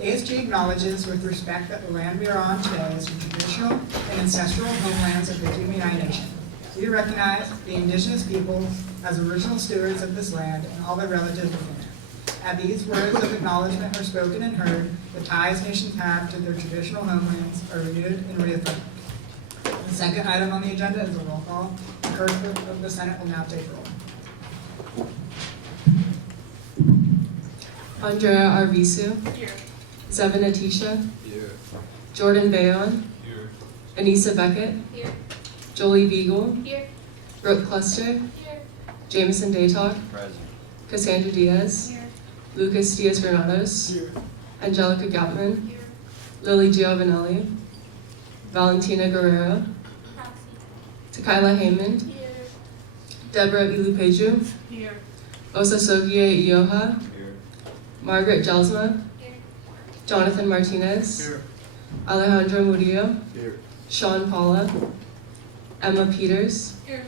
ASG acknowledges with respect that the land we are on today is the traditional and ancestral homelands of the Kumeyaay Nation. We recognize the indigenous people as original stewards of this land and all their relatives within it. As these words of acknowledgement are spoken and heard, the ties nations have to their traditional homelands are renewed and reaffirmed. The second item on the agenda is a roll call. The clerk of the Senate will now take roll. Andrea Arvisu. Here. Zevin Atisha. Here. Jordan Bayon. Here. Anissa Beckett. Here. Jolie Beagle. Here. Brooke Cluster. Here. Jameson Daytalk. Present. Cassandra Diaz. Here. Lucas Diaz-Granados. Here. Angelica Goutman. Here. Lily Giovanelli. Valentina Guerrero. Proxy. Takaila Haymond. Here. Deborah Ilupeju. Here. Osasogie Ioha. Here. Margaret Jelsma. Here. Jonathan Martinez. Here. Alejandro Murillo. Here. Sean Paula. Emma Peters. Here.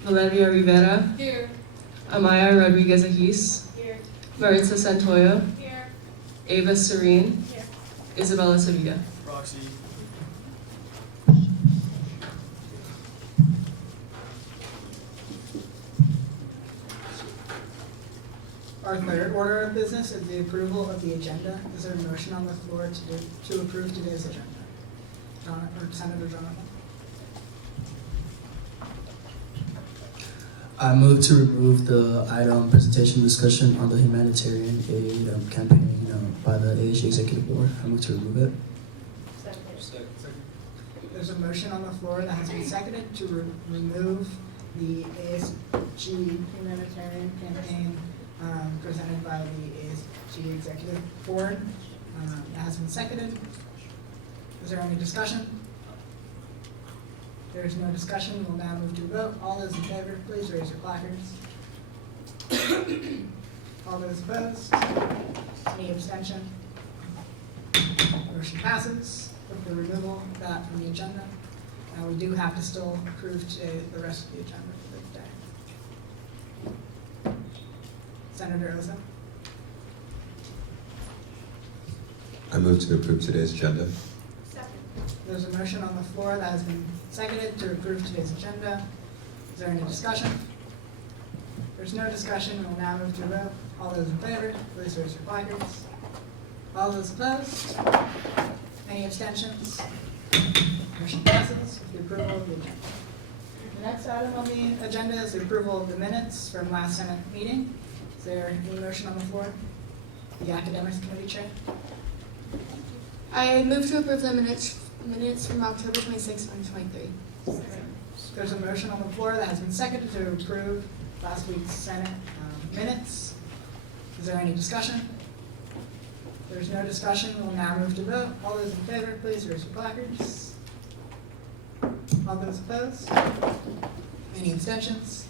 Valeria Rivera. Here. Amaya Rodriguez Ajis. Here. Maritza Santoyo. Here. Ava Serene. Here. Isabella Sevilla. Proxy. Our third order of business is the approval of the agenda. Is there a motion on the floor to approve today's agenda? Senator Jonathan. I move to remove the item presentation discussion on the humanitarian aid campaign by the ASG Executive Board. I move to remove it. Second. There's a motion on the floor that has been seconded to remove the ASG humanitarian campaign presented by the ASG Executive Board. That has been seconded. Is there any discussion? There is no discussion. We'll now move to a vote. All those in favor, please raise your placards. All those opposed? Any abstention? Motion passes with the removal of that from the agenda. Now we do have to still approve today the rest of the agenda for the day. Senator Oza. I move to approve today's agenda. Second. There's a motion on the floor that has been seconded to approve today's agenda. Is there any discussion? There's no discussion. We'll now move to a vote. All those in favor, please raise your placards. All those opposed? Any abstentions? Motion passes with the approval of the agenda. The next item on the agenda is the approval of the minutes from last Senate meeting. Is there any motion on the floor? The Academics Committee Chair. I move to approve the minutes from October 26, 2023. There's a motion on the floor that has been seconded to approve last week's Senate minutes. Is there any discussion? If there's no discussion, we'll now move to vote. All those in favor, please raise your placards. All those opposed? Any abstentions?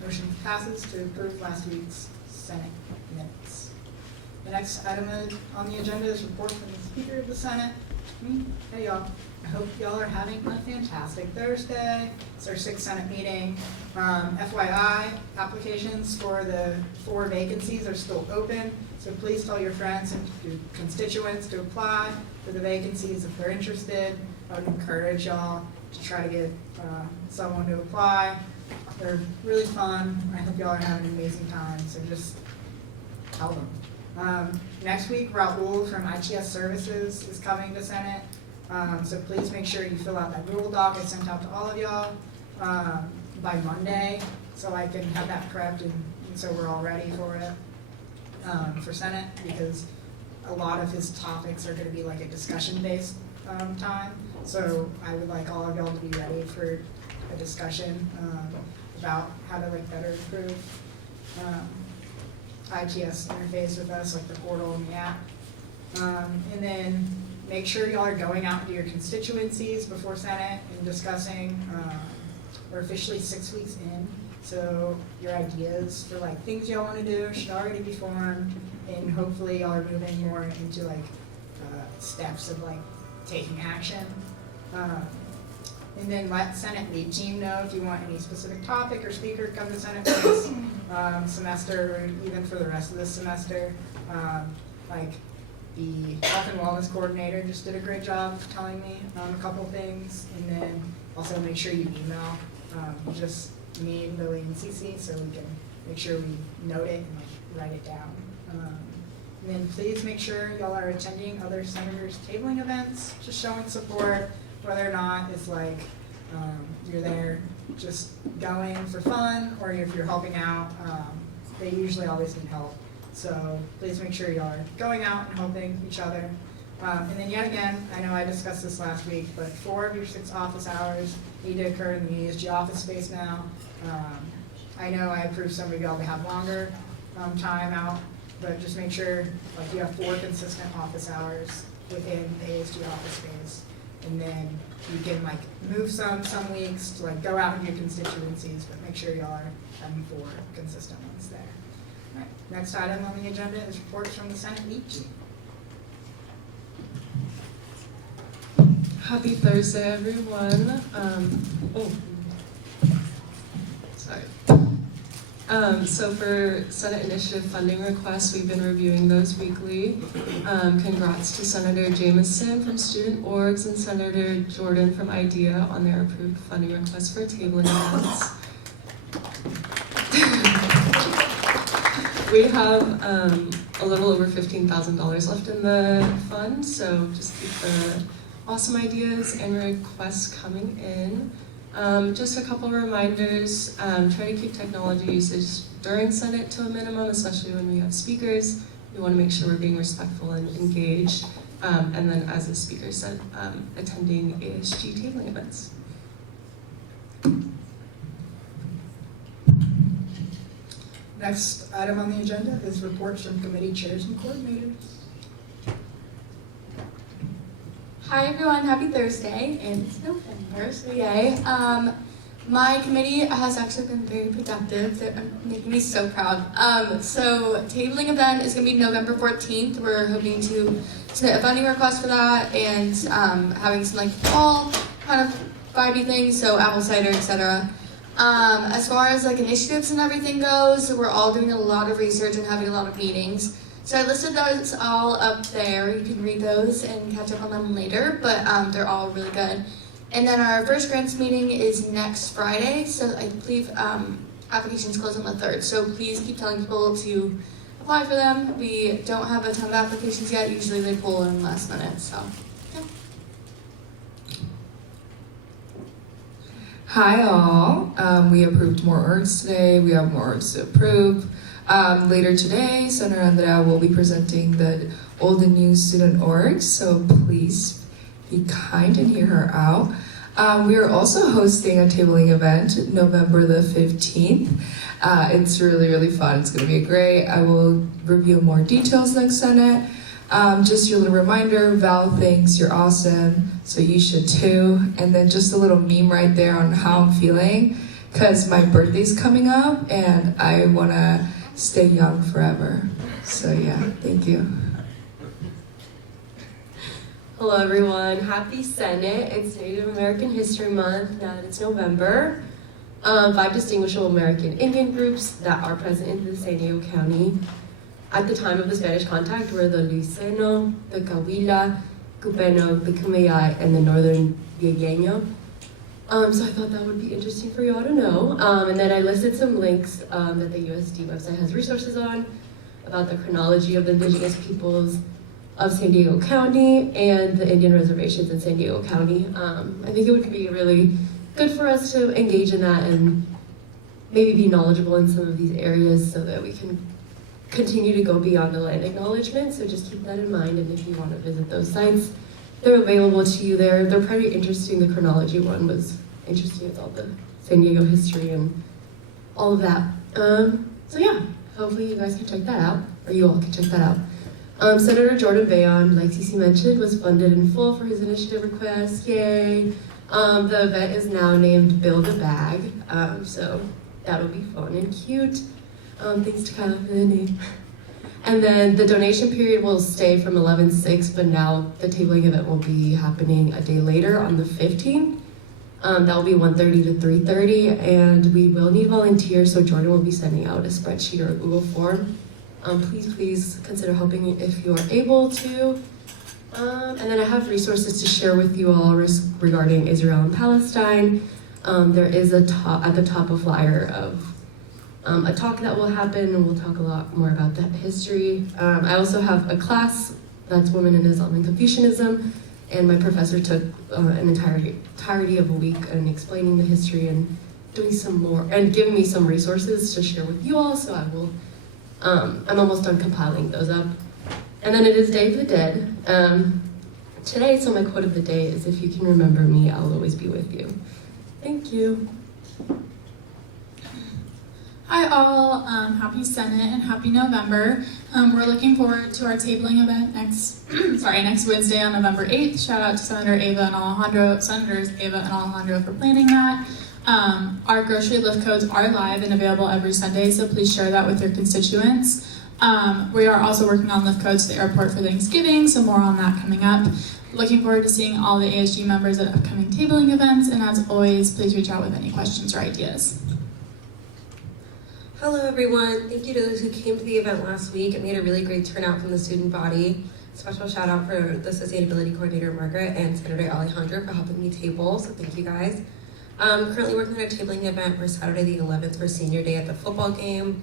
Motion passes to approve last week's Senate minutes. The next item on the agenda is report from the Speaker of the Senate. Hey y'all, I hope y'all are having a fantastic Thursday. It's our 6th Senate meeting. FYI, applications for the 4 vacancies are still open, so please tell your friends and your constituents to apply for the vacancies if they're interested. I would encourage y'all to try to get someone to apply. They're really fun. I hope y'all are having an amazing time, so just tell them. Next week, Raul from ITS Services is coming to Senate, so please make sure you fill out that Google Doc I sent out to all of y'all by Monday, so I can have that prepped and so we're all ready for it for Senate, because a lot of his topics are going to be like a discussion-based time, so I would like all of y'all to be ready for a discussion about how to better improve ITS interface with us, like the portal and the app. And then make sure y'all are going out to your constituencies before Senate and discussing. We're officially 6 weeks in, so your ideas for things y'all want to do should already be formed, and hopefully y'all are moving more into steps of taking action. And then let Senate lead team know if you want any specific topic or speaker to come to Senate for this semester, or even for the rest of this semester. The health and wellness coordinator just did a great job of telling me a couple things. And then also make sure you email just me, Lily, and Cece so we can make sure we note it and like, write it down. And then please make sure y'all are attending other senators' tabling events, just showing support, whether or not it's like you're there just going for fun or if you're helping out. They usually always need help. So please make sure y'all are going out and helping each other. And then yet again, I know I discussed this last week, but 4 of your 6 office hours need to occur in the ASG office space now. I know I approved some of y'all to have longer time out, but just make sure like you have 4 consistent office hours within the ASG office space. And then you can like move some weeks to like go out and do constituencies, but make sure y'all are having 4 consistent ones there. All right, next item on the agenda is reports from the Senate each. Happy Thursday, everyone. Sorry. So for Senate initiative funding requests, we've been reviewing those weekly. Congrats to Senator Jamison from Student Orgs and Senator Jordan from IDEA on their approved funding requests for tabling events. We have a little over $15,000 left in the fund, so just keep the awesome ideas and requests coming in. Just a couple reminders, try to keep technology usage during Senate to a minimum, especially when we have speakers. We want to make sure we're being respectful and engaged. And then as the speaker said, attending ASG tabling events. Next item on the agenda is reports from committee chairs and coordinators. Hi everyone, happy Thursday, and it's November, so yay. My committee has actually been very productive. They're making me so proud. So tabling event is going to be November 14th. We're hoping to submit a funding request for that and having some like fall kind of vibey things, so apple cider, etc. As far as like initiatives and everything goes, we're all doing a lot of research and having a lot of meetings. So I listed those all up there. You can read those and catch up on them later, but they're all really good. And then our first grants meeting is next Friday, so I believe applications close on the 3rd. So please keep telling people to apply for them. We don't have a ton of applications yet. Usually they pull in last minute, so yeah. Hi all, we approved more orgs today. We have more orgs to approve. Later today, Senator Andrea will be presenting the old and new student orgs, so please be kind and hear her out. We are also hosting a tabling event November the 15th. It's really, really fun. It's going to be great. I will reveal more details next Senate. Just your little reminder, Val thinks you're awesome, so you should too. And then just a little meme right there on how I'm feeling, because my birthday's coming up and I want to stay young forever. So yeah, thank you. Hello everyone, happy Senate. It's Native American History Month, now that it's November. 5 distinguishable American Indian groups that are present in the San Diego County. At the time of the Spanish contact were the Luiseno, the Cahuilla, Cupeno, the Kumeyaay, and the Northern Viegueño. So I thought that would be interesting for you all to know. And then I listed some links that the USD website has resources on about the chronology of the indigenous peoples of San Diego County and the Indian reservations in San Diego County. I think it would be really good for us to engage in that and maybe be knowledgeable in some of these areas so that we can continue to go beyond the land acknowledgement. So just keep that in mind, and if you want to visit those sites, they're available to you there. They're pretty interesting. The chronology one was interesting with all the San Diego history and all of that. So yeah, hopefully you guys can check that out, or you all can check that out. Senator Jordan Bayon, like Cece mentioned, was funded in full for his initiative request. Yay! The event is now named Build a Bag, so that'll be fun and cute. Thanks to Kyle for the name. And then the donation period will stay from 11/6, but now the tabling event will be happening a day later on the 15th. That will be 1:30 to 3:30, and we will need volunteers, so Jordan will be sending out a spreadsheet or a Google form please consider helping if you are able to. And then I have resources to share with you all regarding Israel and Palestine. There is at the top a flyer of a talk that will happen, and we'll talk a lot more about that history. I also have a class that's Women in Islam and Confucianism, and my professor took an entirety of a week in explaining the history and doing some more, and giving me some resources to share with you all, so I will, I'm almost done compiling those up. And then it is Day of the Dead. Today, so my quote of the day is, if you can remember me, I'll always be with you. Thank you. Hi all, happy Senate and happy November. We're looking forward to our tabling event next Wednesday on November 8th. Shout out to Senators Ava and Alejandro for planning that. Our grocery lift codes are live and available every Sunday, so please share that with your constituents. We are also working on lift codes to the airport for Thanksgiving, so more on that coming up. Looking forward to seeing all the ASG members at upcoming tabling events, and as always, please reach out with any questions or ideas. Hello everyone, thank you to those who came to the event last week. It made a really great turnout from the student body. Special shout out for the Sustainability Coordinator Margaret and Senator Alejandro for helping me table, so thank you guys. Currently working on a tabling event for Saturday the 11th for senior day at the football game.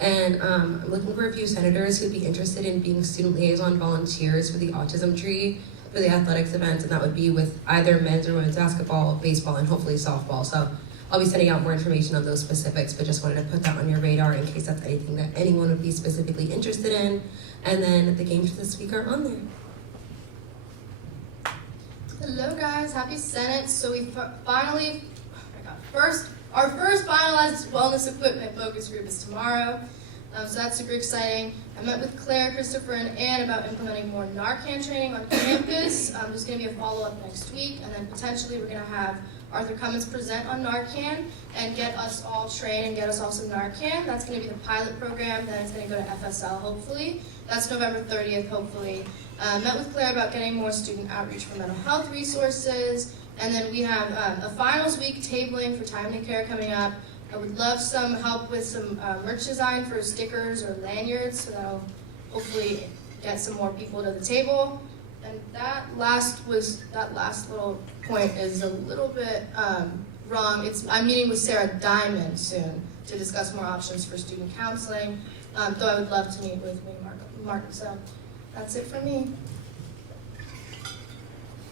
And I'm looking for a few senators who'd be interested in being student liaison volunteers for the autism tree for the athletics events, and that would be with either men's or women's basketball, baseball, and hopefully softball. So I'll be sending out more information on those specifics, but just wanted to put that on your radar in case that's anything that anyone would be specifically interested in. And then the games for this week are on there. Hello guys, happy Senate. So we finally, our first finalized wellness equipment focus group is tomorrow. So that's super exciting. I met with Claire, Christopher, and Ann about implementing more Narcan training on campus. There's going to be a follow-up next week, and then potentially we're going to have Arthur Cummins present on Narcan and get us all trained and get us all some Narcan. That's going to be the pilot program. Then it's going to go to FSL, hopefully. That's November 30th, hopefully. Met with Claire about getting more student outreach for mental health resources. And then we have a finals week tabling for timely care coming up. I would love some help with some merch design for stickers or lanyards, so that'll hopefully get some more people to the table. And that last little point is a little bit wrong. I'm meeting with Sarah Diamond soon to discuss more options for student counseling, though I would love to meet with Martin. So that's it from me.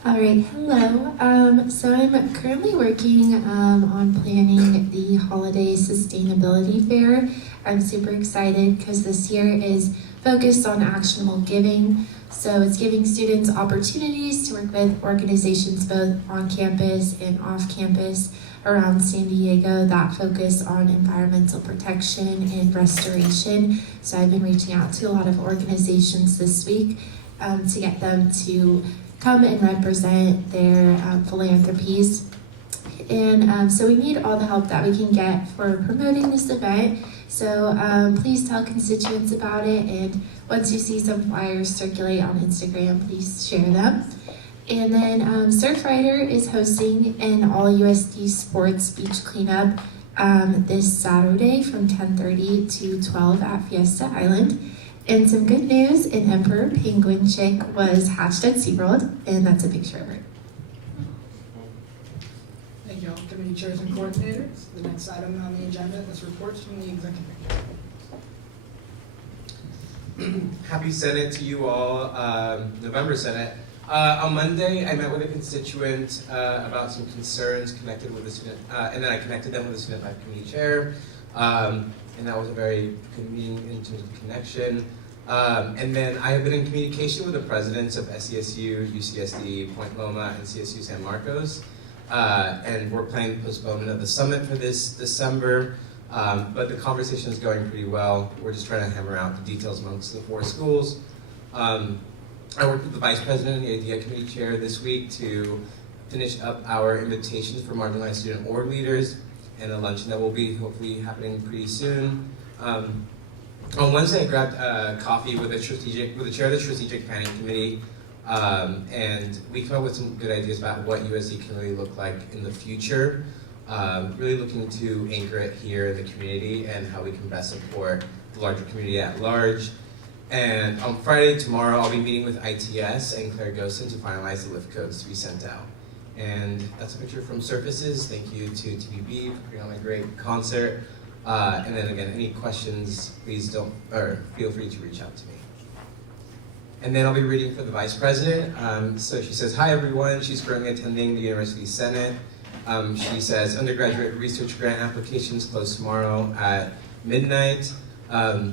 All right, hello. So I'm currently working on planning the holiday sustainability fair. I'm super excited because this year is focused on actionable giving. So it's giving students opportunities to work with organizations both on campus and off campus around San Diego that focus on environmental protection and restoration. So I've been reaching out to a lot of organizations this week to get them to come and represent their philanthropies. And so we need all the help that we can get for promoting this event. So please tell constituents about it, and once you see some flyers circulate on Instagram, please share them. And then Surfrider is hosting an all USD sports beach cleanup this Saturday from 10:30 to 12 at Fiesta Island. And some good news, an emperor penguin chick was hatched at SeaWorld, and that's a picture of her. Thank you all, committee chairs and coordinators. The next item on the agenda is reports from the executive. Happy Senate to you all, November Senate. On Monday, I met with a constituent about some concerns connected with the student, and then I connected them with the student life committee chair, and that was a very good meeting in terms of connection. And then I have been in communication with the presidents of SESU, UCSD, Point Loma, and CSU San Marcos, and we're planning postponement of the summit for this December. But the conversation is going pretty well. We're just trying to hammer out the details amongst the 4 schools. I worked with the vice president and the IDEA committee chair this week to finish up our invitations for marginalized student org leaders and a luncheon that will be hopefully happening pretty soon. On Wednesday, I grabbed coffee with the chair of the strategic planning committee, and we came up with some good ideas about what USD can really look like in the future. Really looking to anchor it here in the community and how we can best support the larger community at large. And on Friday, tomorrow, I'll be meeting with ITS and Claire Gosen to finalize the lift codes to be sent out. And that's a picture from Surfaces. Thank you to TBB for putting on a great concert. And then again, any questions, please feel free to reach out to me. And then I'll be reading for the Vice President. So she says, hi everyone, she's currently attending the University Senate. She says, undergraduate research grant applications close tomorrow at midnight. I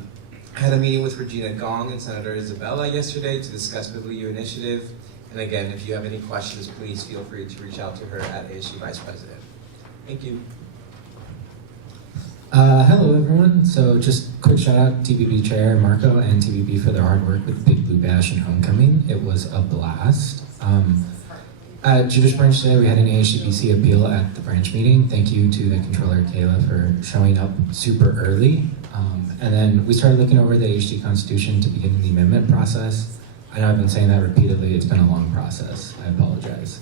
had a meeting with Regina Gong and Senator Isabella yesterday to discuss BibliU initiative. And again, if you have any questions, please feel free to reach out to her at ASG Vice President. Thank you. Hello everyone. So just quick shout out TBB Chair Marco and TBB for their hard work with Big Blue Bash and Homecoming. It was a blast. At Jewish Branch today, we had an ASGBC appeal at the branch meeting. Thank you to the controller Kayla for showing up super early. And then we started looking over the ASG Constitution to begin the amendment process. I know I've been saying that repeatedly. It's been a long process. I apologize.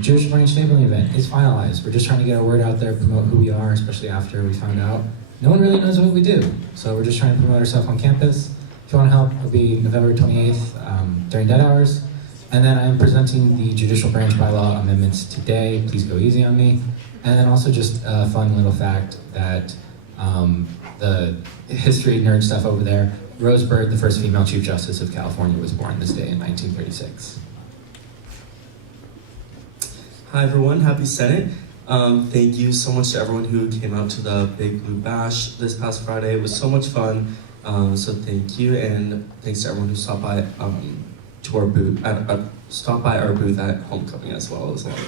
Jewish Branch tabling event is finalized. We're just trying to get our word out there, promote who we are, especially after we found out no one really knows what we do. So we're just trying to promote ourselves on campus. If you want to help, it'll be November 28th during dead hours. And then I'm presenting the Judicial Branch bylaw amendments today. Please go easy on me. And then also just a fun little fact that the history nerd stuff over there, Rose Bird, the first female Chief Justice of California, was born this day in 1936. Hi everyone, happy Senate. Thank you so much to everyone who came out to the Big Blue Bash this past Friday. It was so much fun, so thank you, and thanks to everyone who stopped by to our booth, stopped by our booth at Homecoming as well. It was a lot of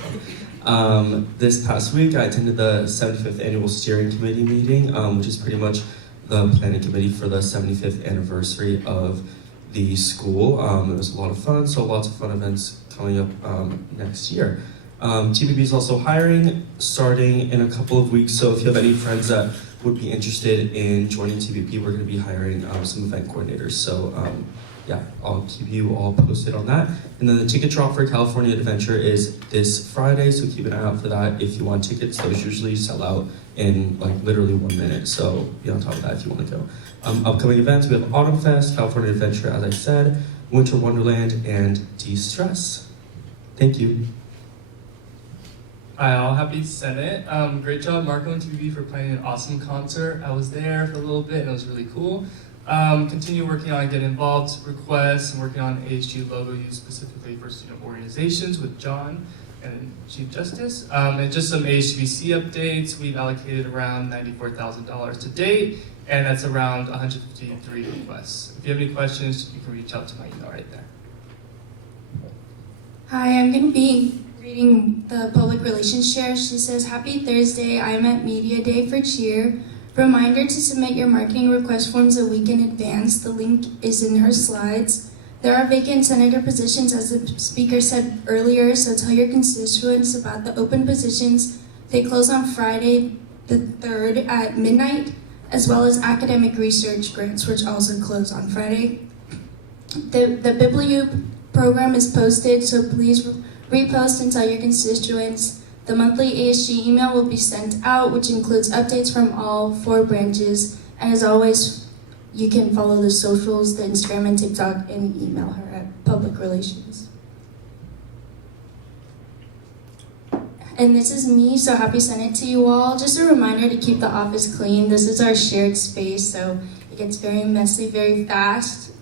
fun. This past week, I attended the 75th Annual Steering Committee meeting, which is pretty much the planning committee for the 75th anniversary of the school. It was a lot of fun, so lots of fun events coming up next year. TBB is also hiring, starting in a couple of weeks, so if you have any friends that would be interested in joining TBB, we're going to be hiring some event coordinators. So yeah, I'll keep you all posted on that. And then the ticket drop for California Adventure is this Friday, so keep an eye out for that if you want tickets. Those usually sell out in like literally 1 minute, so be on top of that if you want to go. Upcoming events, we have Autumn Fest, California Adventure, as I said, Winter Wonderland, and De-Stress. Thank you. Hi all, happy Senate. Great job Marco and TBB for planning an awesome concert. I was there for a little bit and it was really cool. Continue working on getting involved requests and working on ASG logo use specifically for student organizations with John and Chief Justice. And just some ASGBC updates. We've allocated around $94,000 to date, and that's around 153 requests. If you have any questions, you can reach out to my email right there. Hi, I'm going to be reading the public relations chair. She says, happy Thursday, I'm at Media Day for Cheer. Reminder to submit your marketing request forms a week in advance. The link is in her slides. There are vacant senator positions, as the speaker said earlier, so tell your constituents about the open positions. They close on Friday the 3rd at midnight, as well as academic research grants, which also close on Friday. The BibliU program is posted, so please repost and tell your constituents. The monthly ASG email will be sent out, which includes updates from all 4 branches. And as always, you can follow the socials, the Instagram and TikTok, and email her at Public Relations. And this is me, so happy Senate to you all. Just a reminder to keep the office clean. This is our shared space, so it gets very messy very fast.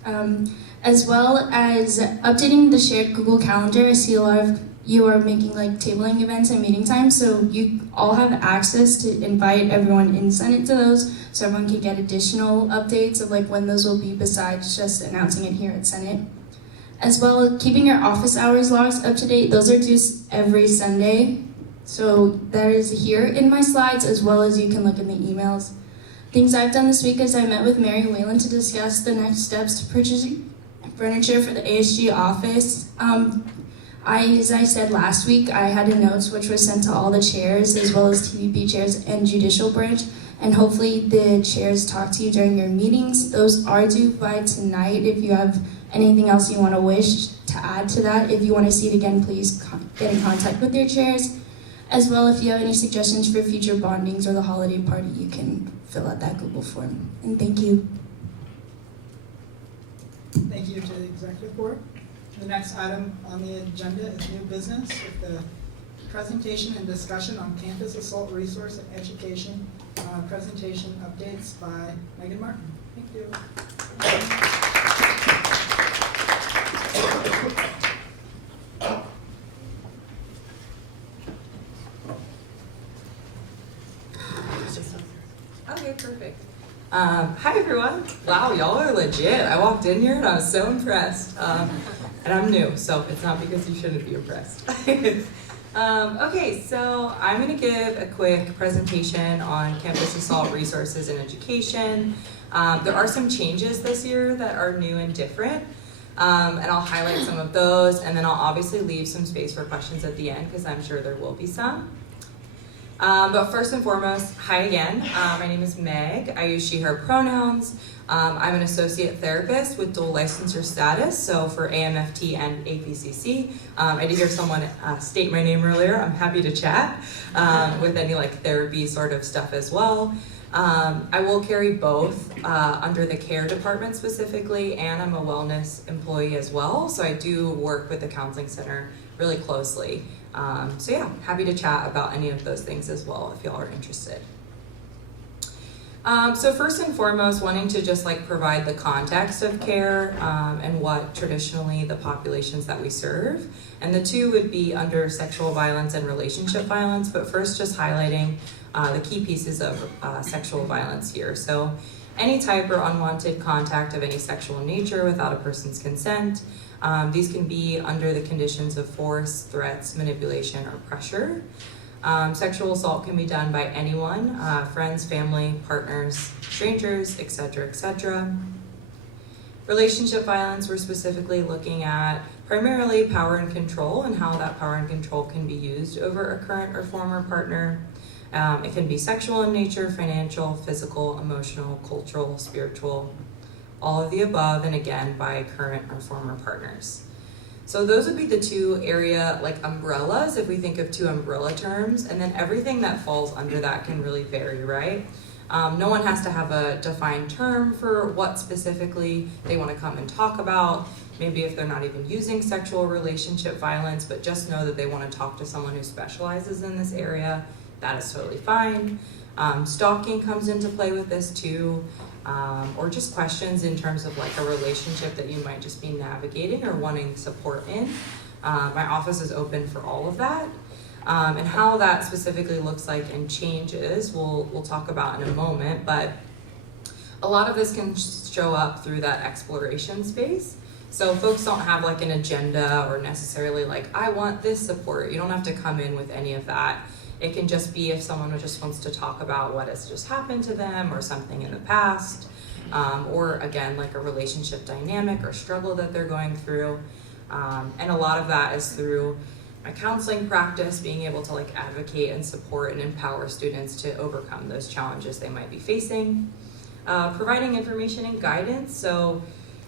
As well as updating the shared Google Calendar. I see a lot of you are making like tabling events and meeting times, so you all have access to invite everyone in Senate to those, so everyone can get additional updates of like when those will be besides just announcing it here at Senate. As well as keeping your office hours logs up to date. Those are due every Sunday, so that is here in my slides, as well as you can look in the emails. Things I've done this week is I met with Mary Whalen to discuss the next steps to purchasing furniture for the ASG office. As I said last week, I had a notes which was sent to all the chairs, as well as TVP chairs and judicial branch, and hopefully the chairs talk to you during your meetings. Those are due by tonight. If you have anything else you want to wish to add to that, if you want to see it again, please get in contact with your chairs. As well, if you have any suggestions for future bondings or the holiday party, you can fill out that Google form. And thank you. Thank you to the executive board. The next item on the agenda is new business with the presentation and discussion on campus assault resource and education. Presentation updates by Megan Martin. Thank you. Okay, perfect. Hi everyone. Wow, y'all are legit. I walked in here and I was so impressed. And I'm new, so it's not because you shouldn't be impressed. Okay, so I'm going to give a quick presentation on campus assault resources and education. There are some changes this year that are new and different, and I'll highlight some of those, and then I'll obviously leave some space for questions at the end because I'm sure there will be some. But first and foremost, hi again. My name is Meg. I use she, her pronouns. I'm an associate therapist with dual licensure status, so for AMFT and APCC. I did hear someone state my name earlier. I'm happy to chat with any like therapy sort of stuff as well. I will carry both under the care department specifically, and I'm a wellness employee as well, so I do work with the counseling center really closely. So yeah, happy to chat about any of those things as well if y'all are interested. So first and foremost, wanting to just like provide the context of care and what traditionally the populations that we serve. And the two would be under sexual violence and relationship violence, but first just highlighting the key pieces of sexual violence here. So any type or unwanted contact of any sexual nature without a person's consent. These can be under the conditions of force, threats, manipulation, or pressure. Sexual assault can be done by anyone, friends, family, partners, strangers, etc., etc. Relationship violence, we're specifically looking at primarily power and control and how that power and control can be used over a current or former partner. It can be sexual in nature, financial, physical, emotional, cultural, spiritual, all of the above, and again, by current or former partners. So those would be the two area like umbrellas if we think of two umbrella terms, and then everything that falls under that can really vary, right? No one has to have a defined term for what specifically they want to come and talk about. Maybe if they're not even using sexual relationship violence, but just know that they want to talk to someone who specializes in this area, that is totally fine. Stalking comes into play with this too. Or just questions in terms of like a relationship that you might just be navigating or wanting support in. My office is open for all of that. And how that specifically looks like and changes, we'll talk about in a moment, but a lot of this can show up through that exploration space. So folks don't have like an agenda or necessarily like, I want this support. You don't have to come in with any of that. It can just be if someone just wants to talk about what has just happened to them or something in the past, or again, like a relationship dynamic or struggle that they're going through. And a lot of that is through my counseling practice, being able to like advocate and support and empower students to overcome those challenges they might be facing. Providing information and guidance. So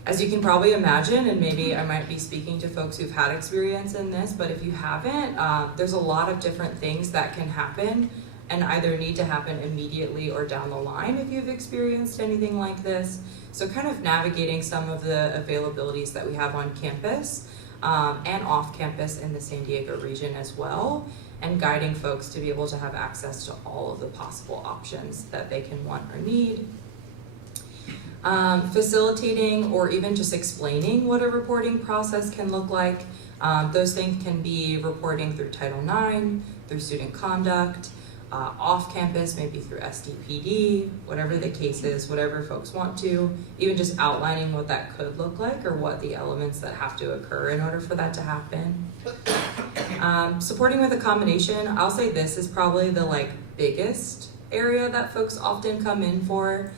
as you can probably imagine, and maybe I might be speaking to folks who've had experience in this, but if you haven't, there's a lot of different things that can happen and either need to happen immediately or down the line if you've experienced anything like this. So kind of navigating some of the availabilities that we have on campus and off campus in the San Diego region as well, and guiding folks to be able to have access to all of the possible options that they can want or need. Facilitating or even just explaining what a reporting process can look like. Those things can be reporting through Title IX, through student conduct, off campus, maybe through SDPD, whatever the case is, whatever folks want to, even just outlining what that could look like or what the elements that have to occur in order for that to happen. Supporting with accommodation, I'll say this is probably the like biggest area that folks often come in for.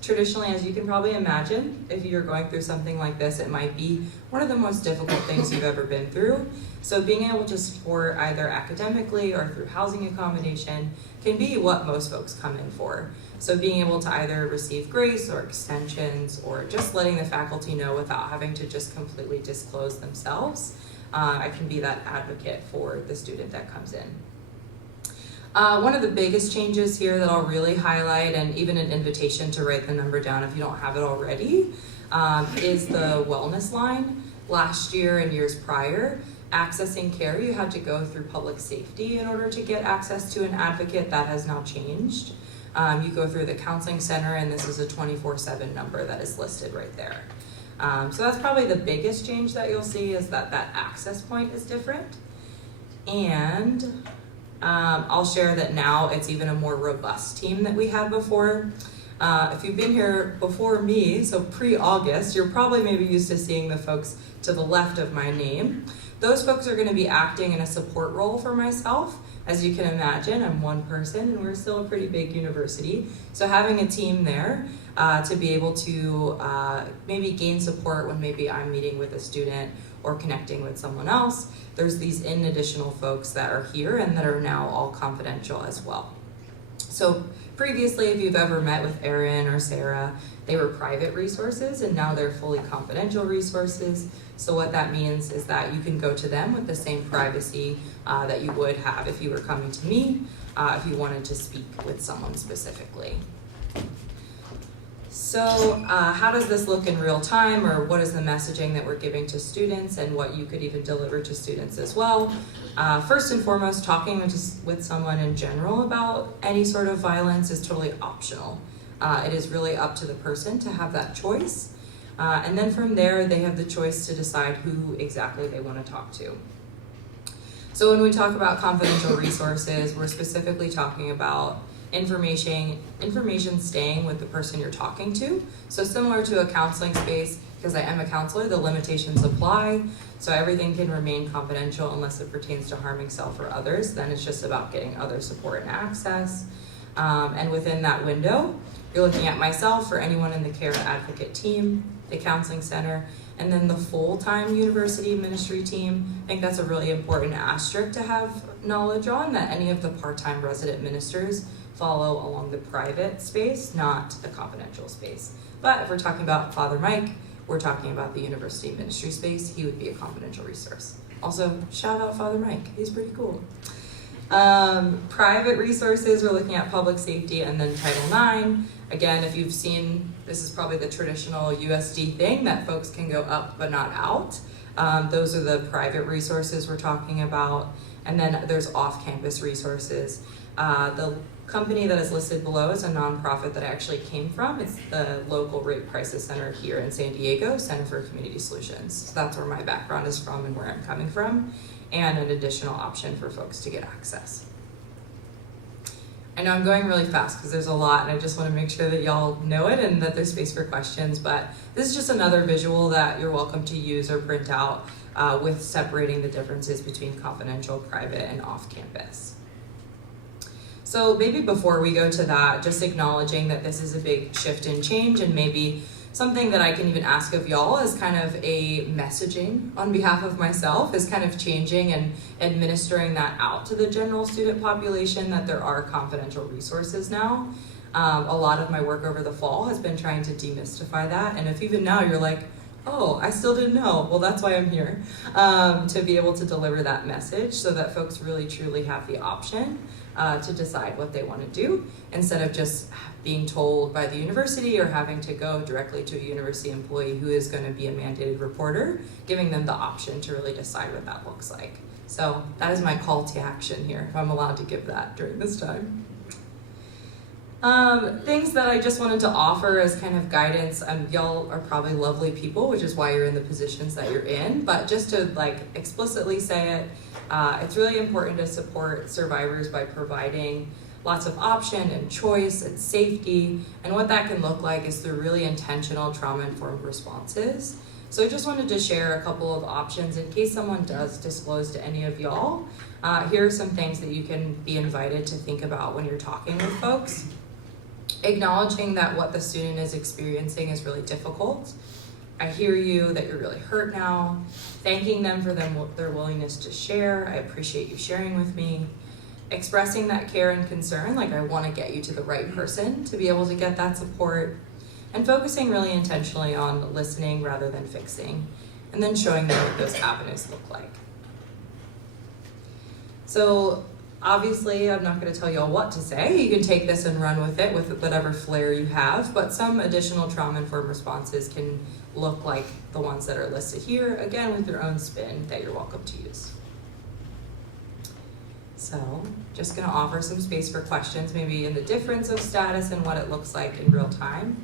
Traditionally, as you can probably imagine, if you're going through something like this, it might be one of the most difficult things you've ever been through. So being able to support either academically or through housing accommodation can be what most folks come in for. So being able to either receive grace or extensions or just letting the faculty know without having to just completely disclose themselves, I can be that advocate for the student that comes in. One of the biggest changes here that I'll really highlight, and even an invitation to write the number down if you don't have it already, is the wellness line. Last year and years prior, accessing care, you had to go through public safety in order to get access to an advocate. That has now changed. You go through the counseling center, and this is a 24/7 number that is listed right there. So that's probably the biggest change that you'll see, is that that access point is different. And I'll share that now it's even a more robust team that we had before. If you've been here before me, so pre-August, you're probably maybe used to seeing the folks to the left of my name. Those folks are going to be acting in a support role for myself. As you can imagine, I'm one person and we're still a pretty big university. So having a team there to be able to maybe gain support when maybe I'm meeting with a student or connecting with someone else, there's these additional folks that are here and that are now all confidential as well. So previously, if you've ever met with Erin or Sarah, they were private resources and now they're fully confidential resources. So what that means is that you can go to them with the same privacy that you would have if you were coming to me, if you wanted to speak with someone specifically. So how does this look in real time, or what is the messaging that we're giving to students and what you could even deliver to students as well? First and foremost, talking with someone in general about any sort of violence is totally optional. It is really up to the person to have that choice. And then from there, they have the choice to decide who exactly they want to talk to. So when we talk about confidential resources, we're specifically talking about information staying with the person you're talking to. So similar to a counseling space, because I am a counselor, the limitations apply. So everything can remain confidential unless it pertains to harming self or others. Then it's just about getting other support and access. And within that window, you're looking at myself or anyone in the care advocate team, the counseling center, and then the full-time university ministry team. I think that's a really important asterisk to have knowledge on, that any of the part-time resident ministers follow along the private space, not the confidential space. But if we're talking about Father Mike, we're talking about the university ministry space, he would be a confidential resource. Also, shout out Father Mike, he's pretty cool. Private resources, we're looking at public safety and then Title IX. Again, if you've seen, this is probably the traditional USD thing that folks can go up but not out. Those are the private resources we're talking about. And then there's off-campus resources. The company that is listed below is a nonprofit that I actually came from. It's the local rape crisis center here in San Diego, Center for Community Solutions. So that's where my background is from and where I'm coming from, and an additional option for folks to get access. I know I'm going really fast because there's a lot and I just want to make sure that y'all know it and that there's space for questions, but this is just another visual that you're welcome to use or print out with separating the differences between confidential, private, and off-campus. So maybe before we go to that, just acknowledging that this is a big shift and change, and maybe something that I can even ask of y'all as kind of a messaging on behalf of myself is kind of changing and administering that out to the general student population, that there are confidential resources now. A lot of my work over the fall has been trying to demystify that, and if even now you're like, oh, I still didn't know, well that's why I'm here, to be able to deliver that message so that folks really truly have the option to decide what they want to do, instead of just being told by the university or having to go directly to a university employee who is going to be a mandated reporter, giving them the option to really decide what that looks like. So that is my call to action here, if I'm allowed to give that during this time. Things that I just wanted to offer as kind of guidance. Y'all are probably lovely people, which is why you're in the positions that you're in, but just to like explicitly say it, it's really important to support survivors by providing lots of option and choice and safety, and what that can look like is through really intentional trauma-informed responses. So I just wanted to share a couple of options in case someone does disclose to any of y'all. Here are some things that you can be invited to think about when you're talking with folks. Acknowledging that what the student is experiencing is really difficult. I hear you, that you're really hurt now. Thanking them for their willingness to share. I appreciate you sharing with me. Expressing that care and concern, like I want to get you to the right person to be able to get that support. And focusing really intentionally on listening rather than fixing. And then showing them what those avenues look like. So Obviously, I'm not going to tell you all what to say. You can take this and run with it with whatever flair you have, but some additional trauma-informed responses can look like the ones that are listed here, again with your own spin that you're welcome to use. So, just going to offer some space for questions, maybe in the difference of status and what it looks like in real time.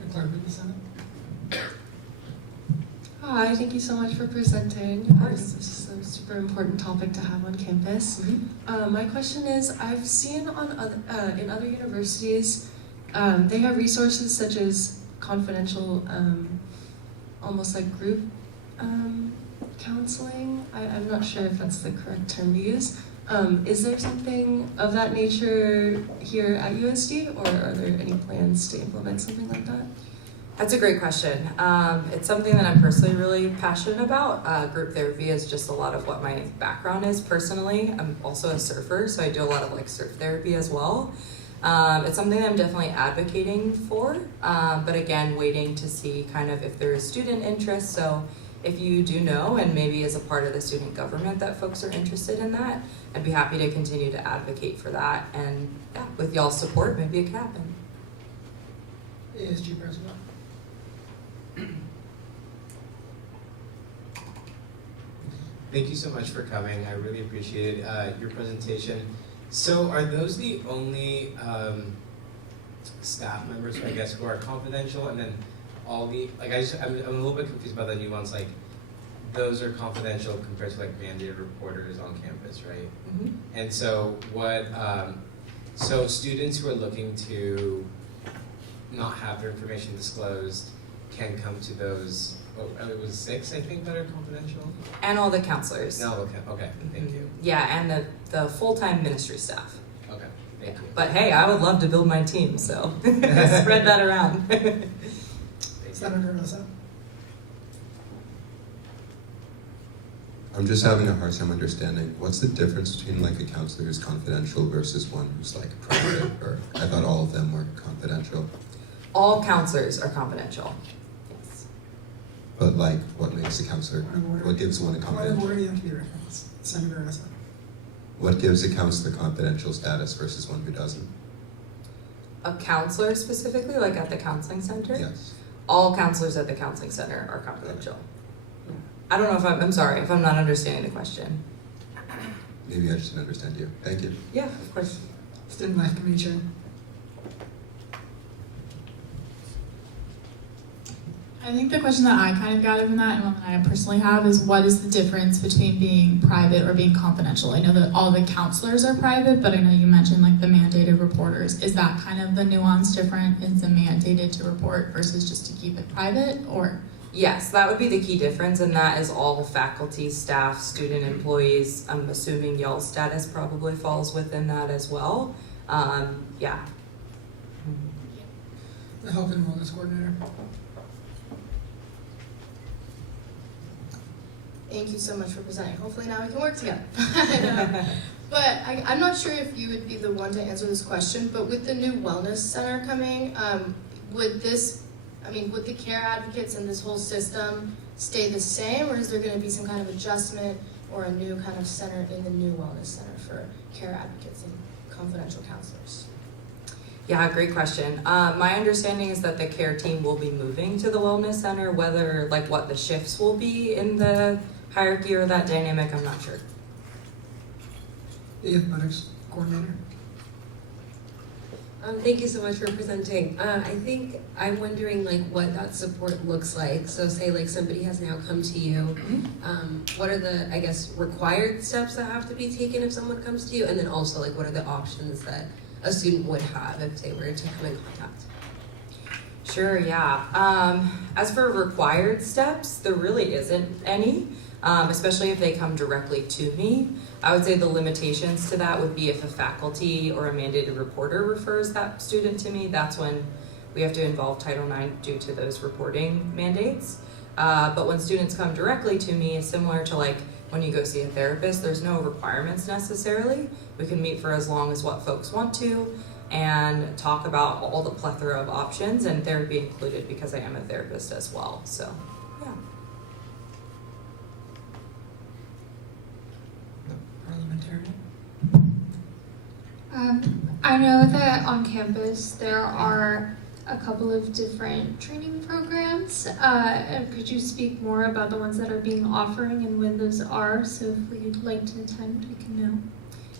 The clerk of the Senate. Hi, thank you so much for presenting. This is a super important topic to have on campus. My question is, I've seen on in other universities, they have resources such as confidential, almost like group counseling. I'm not sure if that's the correct term to use. Is there something of that nature here at USD, or are there any plans to implement something like that? That's a great question. It's something that I'm personally really passionate about. Group therapy is just a lot of what my background is personally. I'm also a surfer, so I do a lot of like surf therapy as well. It's something that I'm definitely advocating for, but again, waiting to see kind of if there is student interest. So if you do know, and maybe as a part of the student government that folks are interested in that, I'd be happy to continue to advocate for that. And yeah, with y'all's support, maybe it could happen. ASG President. Thank you so much for coming. I really appreciated your presentation. So are those the only staff members, I guess, who are confidential, and then all the, like, I'm a little bit confused about the nuance, like, those are confidential compared to like mandated reporters on campus, right? Mm-hmm. And so what, so students who are looking to not have their information disclosed can come to those, it was 6, I think, that are confidential? And all the counselors. No, okay, thank you. Yeah, and the full-time ministry staff. Okay, thank you. But hey, I would love to build my team, so spread that around. Senator Rosa. I'm just having a hard time understanding what's the difference between like a counselor who's confidential versus one who's like private, or I thought all of them were confidential. All counselors are confidential. Yes. But like, what makes a counselor, what gives one a confidential? Where do you have to be referenced? Senator Rosa. What gives a counselor confidential status versus one who doesn't? A counselor specifically, like at the counseling center? Yes. All counselors at the counseling center are confidential. I don't know if I'm sorry if I'm not understanding the question. Maybe I just didn't understand you. Thank you. Yeah, of course. Student life commission. I think the question that I kind of gather from that, and one that I personally have, is what is the difference between being private or being confidential? I know that all the counselors are private, but I know you mentioned like the mandated reporters. Is that kind of the nuance different? Is the mandated to report versus just to keep it private, or? Yes, that would be the key difference, and that is all faculty, staff, student employees. I'm assuming y'all's status probably falls within that as well. Yeah. The health and wellness coordinator. Thank you so much for presenting. Hopefully now we can work together. But I'm not sure if you would be the one to answer this question, but with the new wellness center coming, would the care advocates and this whole system stay the same, or is there going to be some kind of adjustment or a new kind of center in the new wellness center for care advocates and confidential counselors? Yeah, great question. My understanding is that the care team will be moving to the wellness center. Whether, like, what the shifts will be in the hierarchy or that dynamic, I'm not sure. The athletics coordinator. Thank you so much for presenting. I think I'm wondering like what that support looks like. So say like somebody has now come to you, what are the, I guess, required steps that have to be taken if someone comes to you? And then also like what are the options that a student would have if they were to come in contact? Sure, yeah. As for required steps, there really isn't any, especially if they come directly to me. I would say the limitations to that would be if a faculty or a mandated reporter refers that student to me, that's when we have to involve Title IX due to those reporting mandates. But when students come directly to me, similar to like when you go see a therapist, there's no requirements necessarily. We can meet for as long as what folks want to and talk about all the plethora of options, and therapy included because I am a therapist as well, so yeah. I know that on campus there are a couple of different training programs. Could you speak more about the ones that are being offered and when those are? So if we'd like to attend, we can know.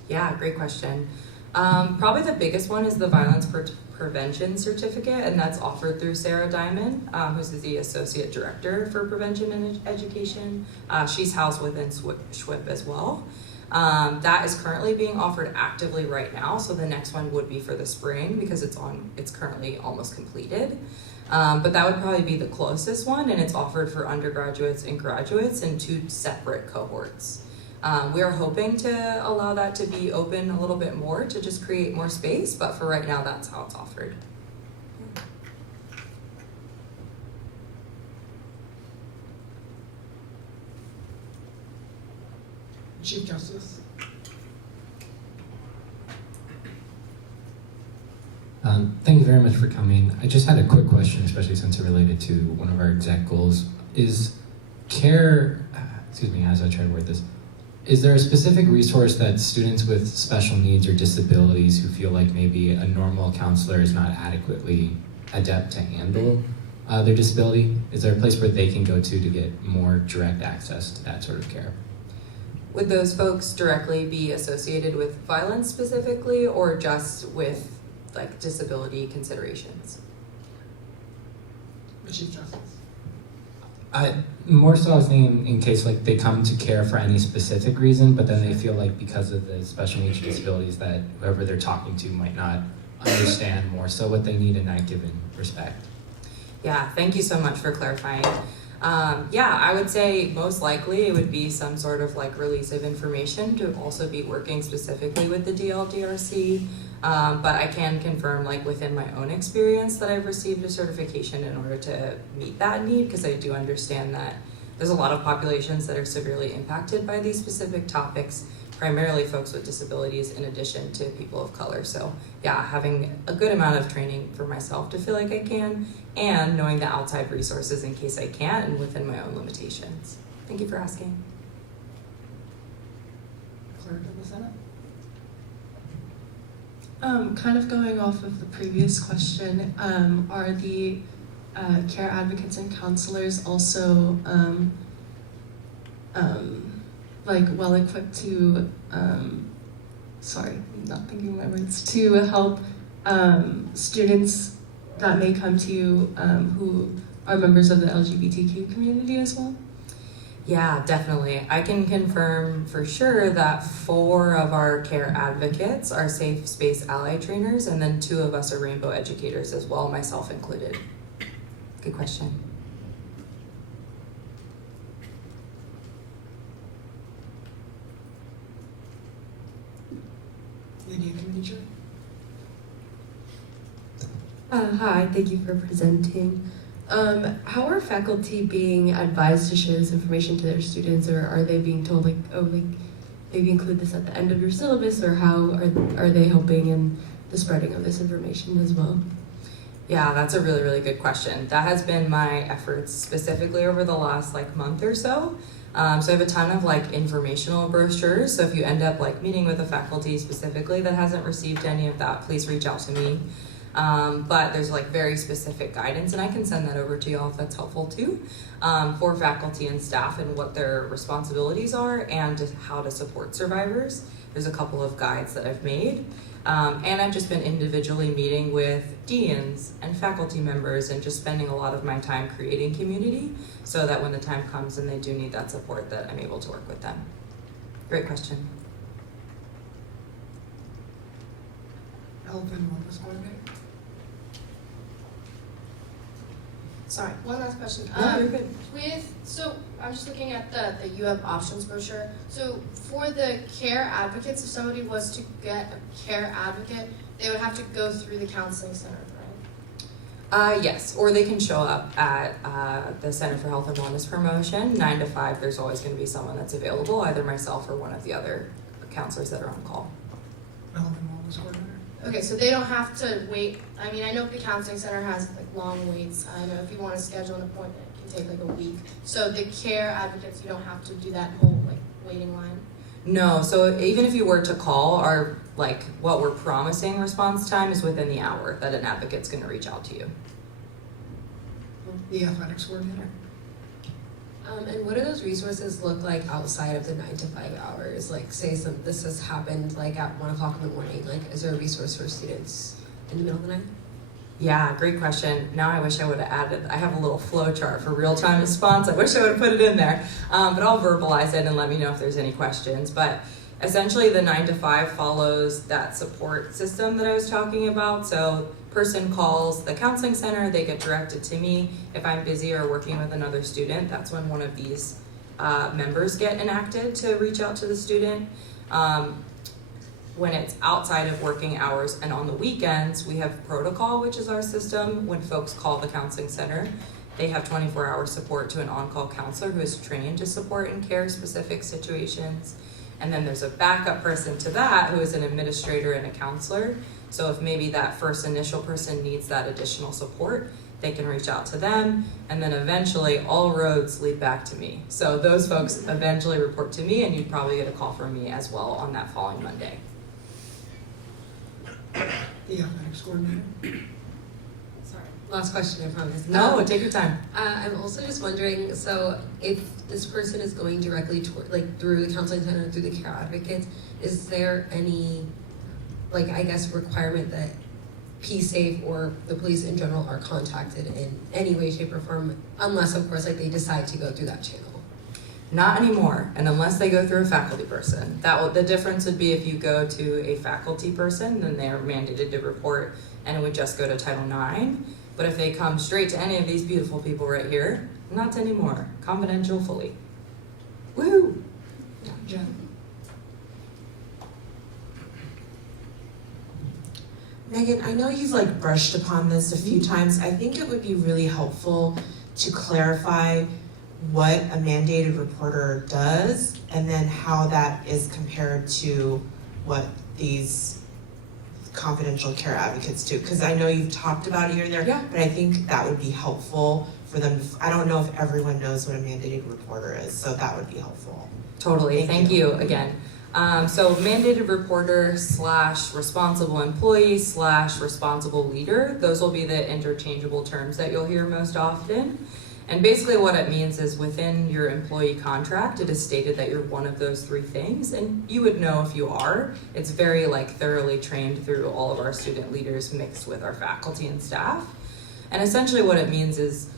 Yeah, great question. Probably the biggest one is the Violence Prevention Certificate, and that's offered through Sarah Diamond, who's the Associate Director for Prevention and Education. She's housed within SWIP as well. That is currently being offered actively right now, so the next one would be for the spring because it's currently almost completed. But that would probably be the closest one, and it's offered for undergraduates and graduates in 2 separate cohorts. We are hoping to allow that to be open a little bit more to just create more space, but for right now, that's how it's offered. Chief Justice. Thank you very much for coming. I just had a quick question, especially since it related to one of our exec goals. Is care, as I try to word this, is there a specific resource that students with special needs or disabilities who feel like maybe a normal counselor is not adequately adept to handle their disability? Is there a place where they can go to get more direct access to that sort of care? Would those folks directly be associated with violence specifically, or just with like disability considerations? Chief Justice. More so I was thinking in case like they come to care for any specific reason, but then they feel like because of the special needs or disabilities that whoever they're talking to might not understand more so what they need in that given respect. Yeah, thank you so much for clarifying. Yeah, I would say most likely it would be some sort of like release of information to also be working specifically with the DLDRC. But I can confirm, like within my own experience, that I've received a certification in order to meet that need, because I do understand that there's a lot of populations that are severely impacted by these specific topics, primarily folks with disabilities in addition to people of color. So yeah, having a good amount of training for myself to feel like I can, and knowing the outside resources in case I can't, and within my own limitations. Thank you for asking. Clerk of the Senate. Kind of going off of the previous question, are the care advocates and counselors also like well equipped to, sorry, I'm not thinking my words, to help students that may come to you who are members of the LGBTQ community as well? Yeah, definitely. I can confirm for sure that 4 of our care advocates are safe space ally trainers, and then 2 of us are rainbow educators as well, myself included. Good question. Media Committee Chair. Hi, thank you for presenting. How are faculty being advised to share this information to their students, or are they being told like, oh, like maybe include this at the end of your syllabus, or how are they helping in the spreading of this information as well? Yeah, that's a really, really good question. That has been my efforts specifically over the last like month or so. So I have a ton of like informational brochures. So if you end up like meeting with a faculty specifically that hasn't received any of that, please reach out to me. But there's like very specific guidance, and I can send that over to y'all if that's helpful too, for faculty and staff and what their responsibilities are and how to support survivors. There's a couple of guides that I've made. And I've just been individually meeting with deans and faculty members and just spending a lot of my time creating community so that when the time comes and they do need that support, that I'm able to work with them. Great question. Health and Wellness Coordinator. Sorry, one last question. No, you're good. So I'm just looking at the You Have Options brochure. So for the care advocates, if somebody was to get a care advocate, they would have to go through the counseling center, right? Yes, or they can show up at the Center for Health and Wellness Promotion, 9 to 5. There's always going to be someone that's available, either myself or one of the other counselors that are on call. Health and Wellness Coordinator. Okay, so they don't have to wait. I mean, I know the counseling center has like long waits. I know if you want to schedule an appointment, it can take like a week. So the care advocates, you don't have to do that whole like waiting line. No, so even if you were to call, what we're promising response time is within the hour that an advocate's gonna reach out to you. The athletics coordinator. And what do those resources look like outside of the 9 to 5 hours? Like, say this has happened like at 1 o'clock in the morning. Like, is there a resource for students in the middle of the night? Yeah, great question. Now I wish I would have added, I have a little flow chart for real-time response. I wish I would have put it in there. But I'll verbalize it and let me know if there's any questions. But essentially the 9 to 5 follows that support system that I was talking about. So person calls the counseling center, they get directed to me. If I'm busy or working with another student, that's when one of these members get enacted to reach out to the student. When it's outside of working hours and on the weekends, we have Protocol, which is our system. When folks call the counseling center, they have 24-hour support to an on-call counselor who is trained to support in care-specific situations. And then there's a backup person to that who is an administrator and a counselor. So if maybe that first initial person needs that additional support, they can reach out to them, and then eventually all roads lead back to me. So those folks eventually report to me, and you'd probably get a call from me as well on that following Monday. The athletics coordinator. Sorry. Last question, I promise. No, take your time. I'm also just wondering, so if this person is going directly through the counseling center, through the care advocates, is there any, requirement that P-Safe or the police in general are contacted in any way, shape, or form, unless, of course, they decide to go through that channel? Not anymore, and unless they go through a faculty person. The difference would be if you go to a faculty person, then they are mandated to report, and it would just go to Title IX. But if they come straight to any of these beautiful people right here, not anymore. Confidential fully. Woo! Jen. Megan, I know you've brushed upon this a few times. I think it would be really helpful to clarify what a mandated reporter does and then how that is compared to what these confidential care advocates do. Because I know you've talked about it here and there, but I think that would be helpful for them. I don't know if everyone knows what a mandated reporter is, so that would be helpful. Totally, thank you again. So mandated reporter / responsible employee / responsible leader, those will be the interchangeable terms that you'll hear most often. And basically what it means is within your employee contract, it is stated that you're one of those 3 things, and you would know if you are. It's very thoroughly trained through all of our student leaders mixed with our faculty and staff. And essentially what it means is,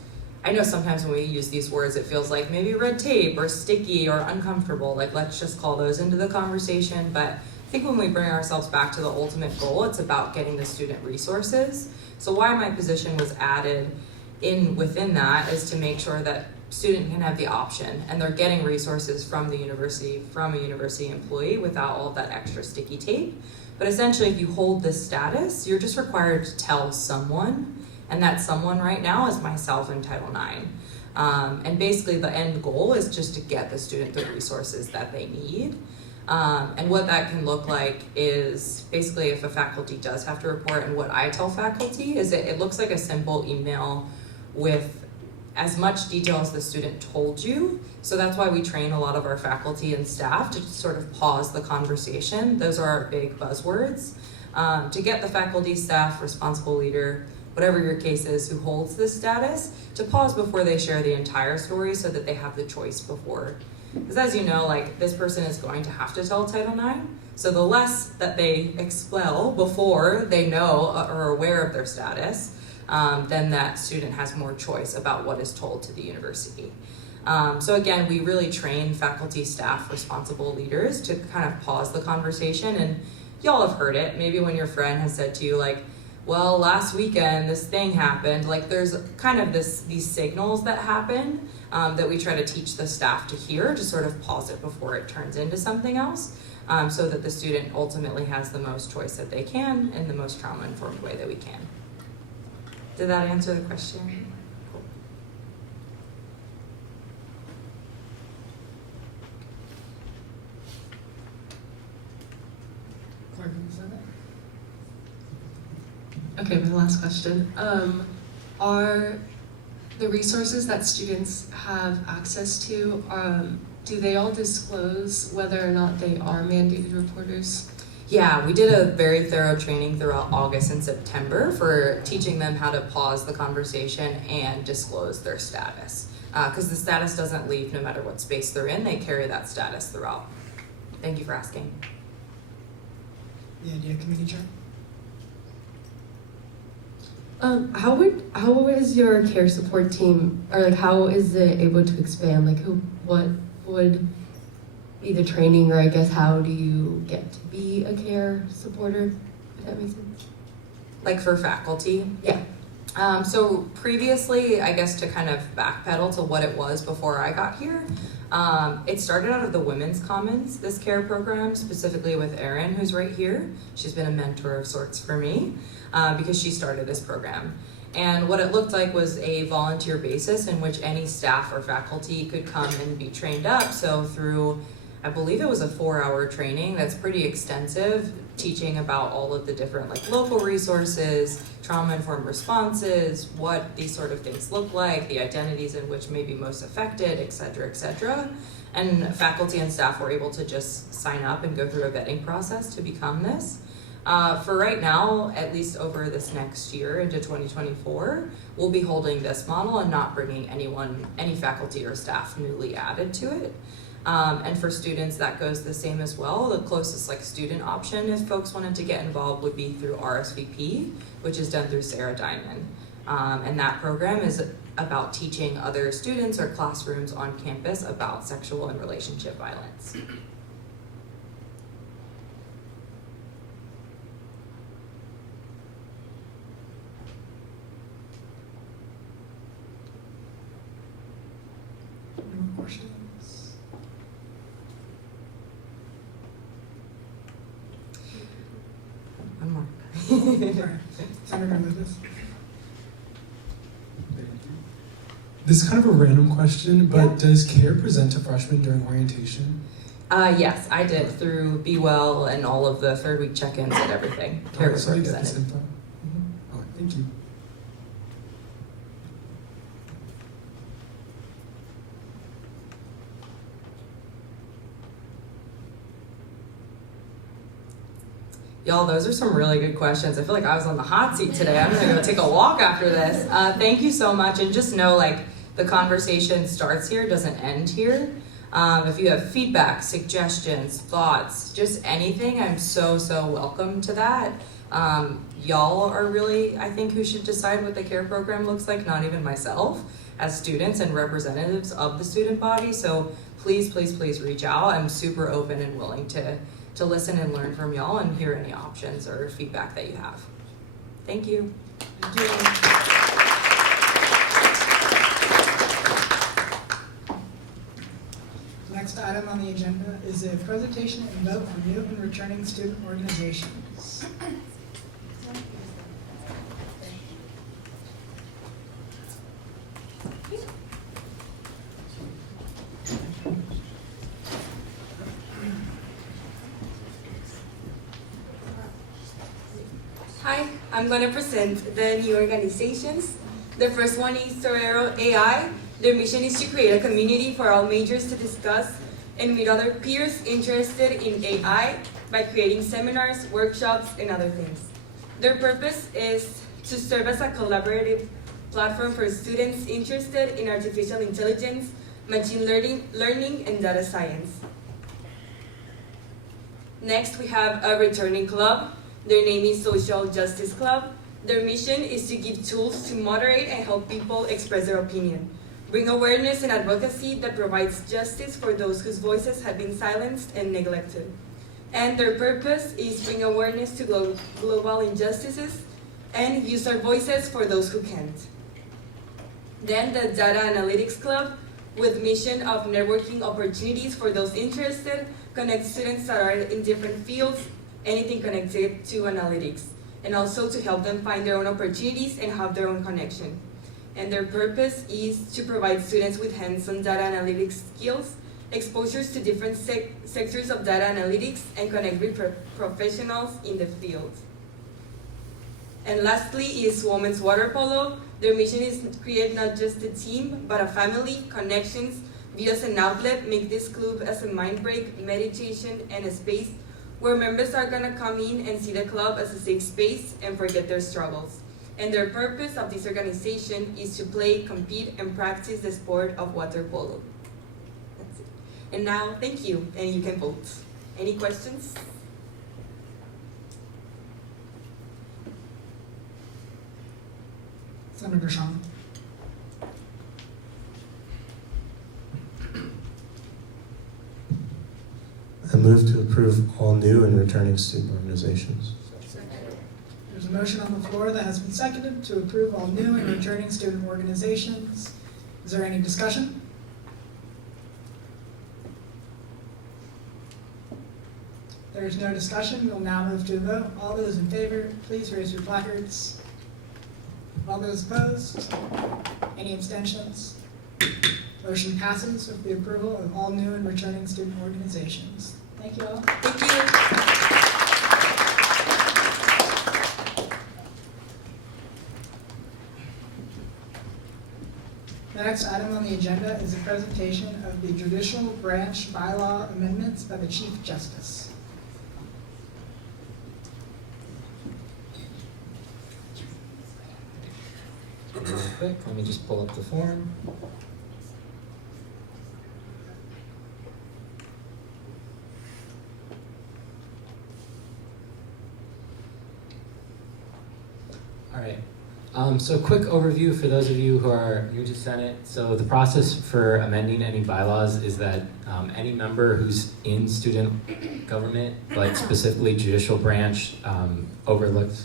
I know sometimes when we use these words, it feels like maybe red tape or sticky or uncomfortable, let's just call those into the conversation. But I think when we bring ourselves back to the ultimate goal, it's about getting the student resources. So why my position was added within that is to make sure that student can have the option and they're getting resources from the university, from a university employee without all of that extra sticky tape. But essentially if you hold this status, you're just required to tell someone, and that someone right now is myself in Title IX. And basically the end goal is just to get the student the resources that they need. And what that can look like is basically if a faculty does have to report, and what I tell faculty is it looks like a simple email with as much detail as the student told you. So that's why we train a lot of our faculty and staff to sort of pause the conversation. Those are our big buzzwords. To get the faculty, staff, responsible leader, whatever your case is, who holds this status, to pause before they share the entire story so that they have the choice before. Because as you know, this person is going to have to tell Title IX. So the less that they expel before they know or are aware of their status, then that student has more choice about what is told to the university. So again, we really train faculty, staff, responsible leaders to kind of pause the conversation. And y'all have heard it. Maybe when your friend has said to you, well, last weekend this thing happened. There's kind of these signals that happen that we try to teach the staff to hear, to sort of pause it before it turns into something else, so that the student ultimately has the most choice that they can in the most trauma-informed way that we can. Did that answer the question? Cool. Clark in the Senate. Okay, my last question. Are the resources that students have access to, do they all disclose whether or not they are mandated reporters? Yeah, we did a very thorough training throughout August and September for teaching them how to pause the conversation and disclose their status. Because the status doesn't leave no matter what space they're in, they carry that status throughout. Thank you for asking. The idea committee chair? How is your care support team, or like how is it able to expand? Like what would be the training, or I guess how do you get to be a care supporter? If that makes sense. Like for faculty? Yeah. So previously, I guess to kind of backpedal to what it was before I got here, it started out of the Women's Commons, this care program, specifically with Erin, who's right here. She's been a mentor of sorts for me because she started this program. And what it looked like was a volunteer basis in which any staff or faculty could come and be trained up. So through, I believe it was a 4-hour training that's pretty extensive, teaching about all of the different like local resources, trauma-informed responses, what these sort of things look like, the identities in which may be most affected, et cetera, et cetera. And faculty and staff were able to just sign up and go through a vetting process to become this. For right now, at least over this next year into 2024, we'll be holding this model and not bringing any faculty or staff newly added to it. And for students, that goes the same as well. The closest like student option, if folks wanted to get involved, would be through RSVP, which is done through Sarah Diamond. And that program is about teaching other students or classrooms on campus about sexual and relationship violence. Any more questions? One more. Sorry. Senator Lucas? This is kind of a random question, but does CARE present to freshmen during orientation? Yes, I did through Be Well and all of the third week check-ins and everything. CARE was So you get this represented. info. All right, thank you. Y'all, those are some really good questions. I feel like I was on the hot seat today. I'm gonna go take a walk after this. Thank you so much, and just know like the conversation starts here, doesn't end here. If you have feedback, suggestions, thoughts, just anything, I'm so welcome to that. Y'all are really, I think, who should decide what the CARE program looks like, not even myself, as students and representatives of the student body. So please reach out. I'm super open and willing to listen and learn from y'all and hear any options or feedback that you have. Thank you. Thank you. Next item on the agenda is a presentation and vote on new and returning student organizations. Hi, I'm going to present the new organizations. The first one is Torero AI. Their mission is to create a community for all majors to discuss and meet other peers interested in AI by creating seminars, workshops, and other things. Their purpose is to serve as a collaborative platform for students interested in artificial intelligence, machine learning, and data science. Next, we have a returning club. Their name is Social Justice Club. Their mission is to give tools to moderate and help people express their opinion, bring awareness and advocacy that provides justice for those whose voices have been silenced and neglected. And their purpose is bring awareness to global injustices and use our voices for those who can't. Then the Data Analytics Club, with mission of networking opportunities for those interested, connect students that are in different fields, anything connected to analytics, and also to help them find their own opportunities and have their own connection. And their purpose is to provide students with hands-on data analytics skills, exposures to different sectors of data analytics, and connect with professionals in the field. And lastly is Women's Water Polo. Their mission is to create not just a team, but a family, connections, view as an outlet, make this club as a mind break, meditation, and a space where members are gonna come in and see the club as a safe space and forget their struggles. And their purpose of this organization is to play, compete, and practice the sport of water polo. That's it. And now, thank you, and you can vote. Any questions? Senator Shaw. I move to approve all new and returning student organizations. There's a motion on the floor that has been seconded to approve all new and returning student organizations. Is there any discussion? There is no discussion. We'll now move to a vote. All those in favor, please raise your placards. All those opposed? Any abstentions? Motion passes with the approval of all new and returning student organizations. Thank you all. Thank you. The next item on the agenda is a presentation of the judicial branch bylaw amendments by the Chief Justice. Real quick, let me just pull up the form. All right. So quick overview for those of you who are new to Senate. So the process for amending any bylaws is that any member who's in student government, but specifically judicial branch, overlooked.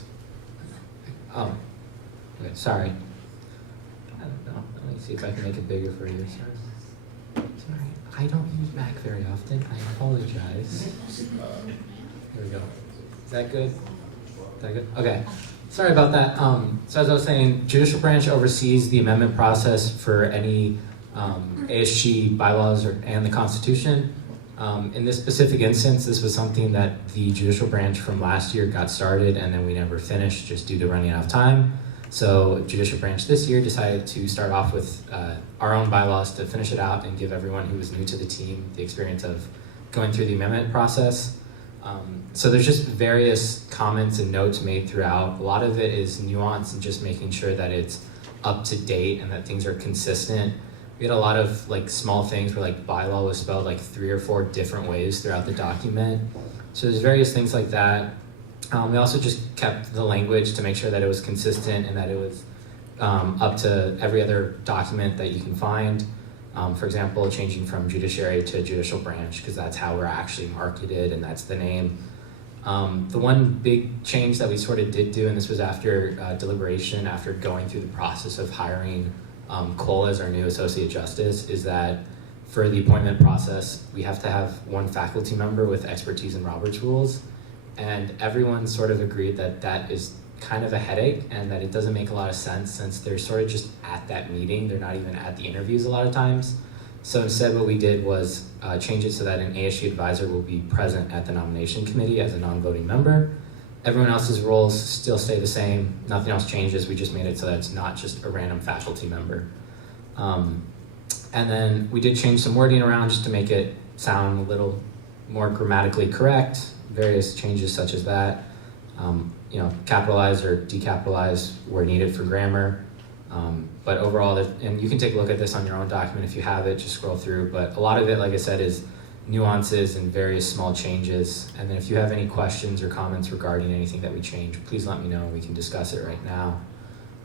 Oh, okay, sorry. I don't know. Let me see if I can make it bigger for you. Sorry. I don't use Mac very often. I apologize. Here we go. Is that good? Is that good? Okay. Sorry about that. So as I was saying, judicial branch oversees the amendment process for any ASG bylaws and the Constitution. In this specific instance, this was something that the judicial branch from last year got started and then we never finished just due to running out of time. So judicial branch this year decided to start off with our own bylaws to finish it out and give everyone who was new to the team the experience of going through the amendment process. So there's just various comments and notes made throughout. A lot of it is nuance and just making sure that it's up to date and that things are consistent. We had a lot of like small things where like bylaw was spelled like 3 or 4 different ways throughout the document. So there's various things like that. We also just kept the language to make sure that it was consistent and that it was up to every other document that you can find. For example, changing from judiciary to judicial branch, because that's how we're actually marketed and that's the name. The one big change that we sort of did do, and this was after deliberation, after going through the process of hiring Cole as our new associate justice, is that for the appointment process, we have to have one faculty member with expertise in Robert's rules. And everyone sort of agreed that that is kind of a headache and that it doesn't make a lot of sense since they're sort of just at that meeting. They're not even at the interviews a lot of times. So instead what we did was change it so that an ASG advisor will be present at the nomination committee as a non-voting member. Everyone else's roles still stay the same. Nothing else changes. We just made it so that it's not just a random faculty member. And then we did change some wording around just to make it sound a little more grammatically correct. Various changes such as that. Capitalize or decapitalize where needed for grammar. But overall, and you can take a look at this on your own document if you have it, just scroll through. But a lot of it, like I said, is nuances and various small changes. And then if you have any questions or comments regarding anything that we change, please let me know. We can discuss it right now.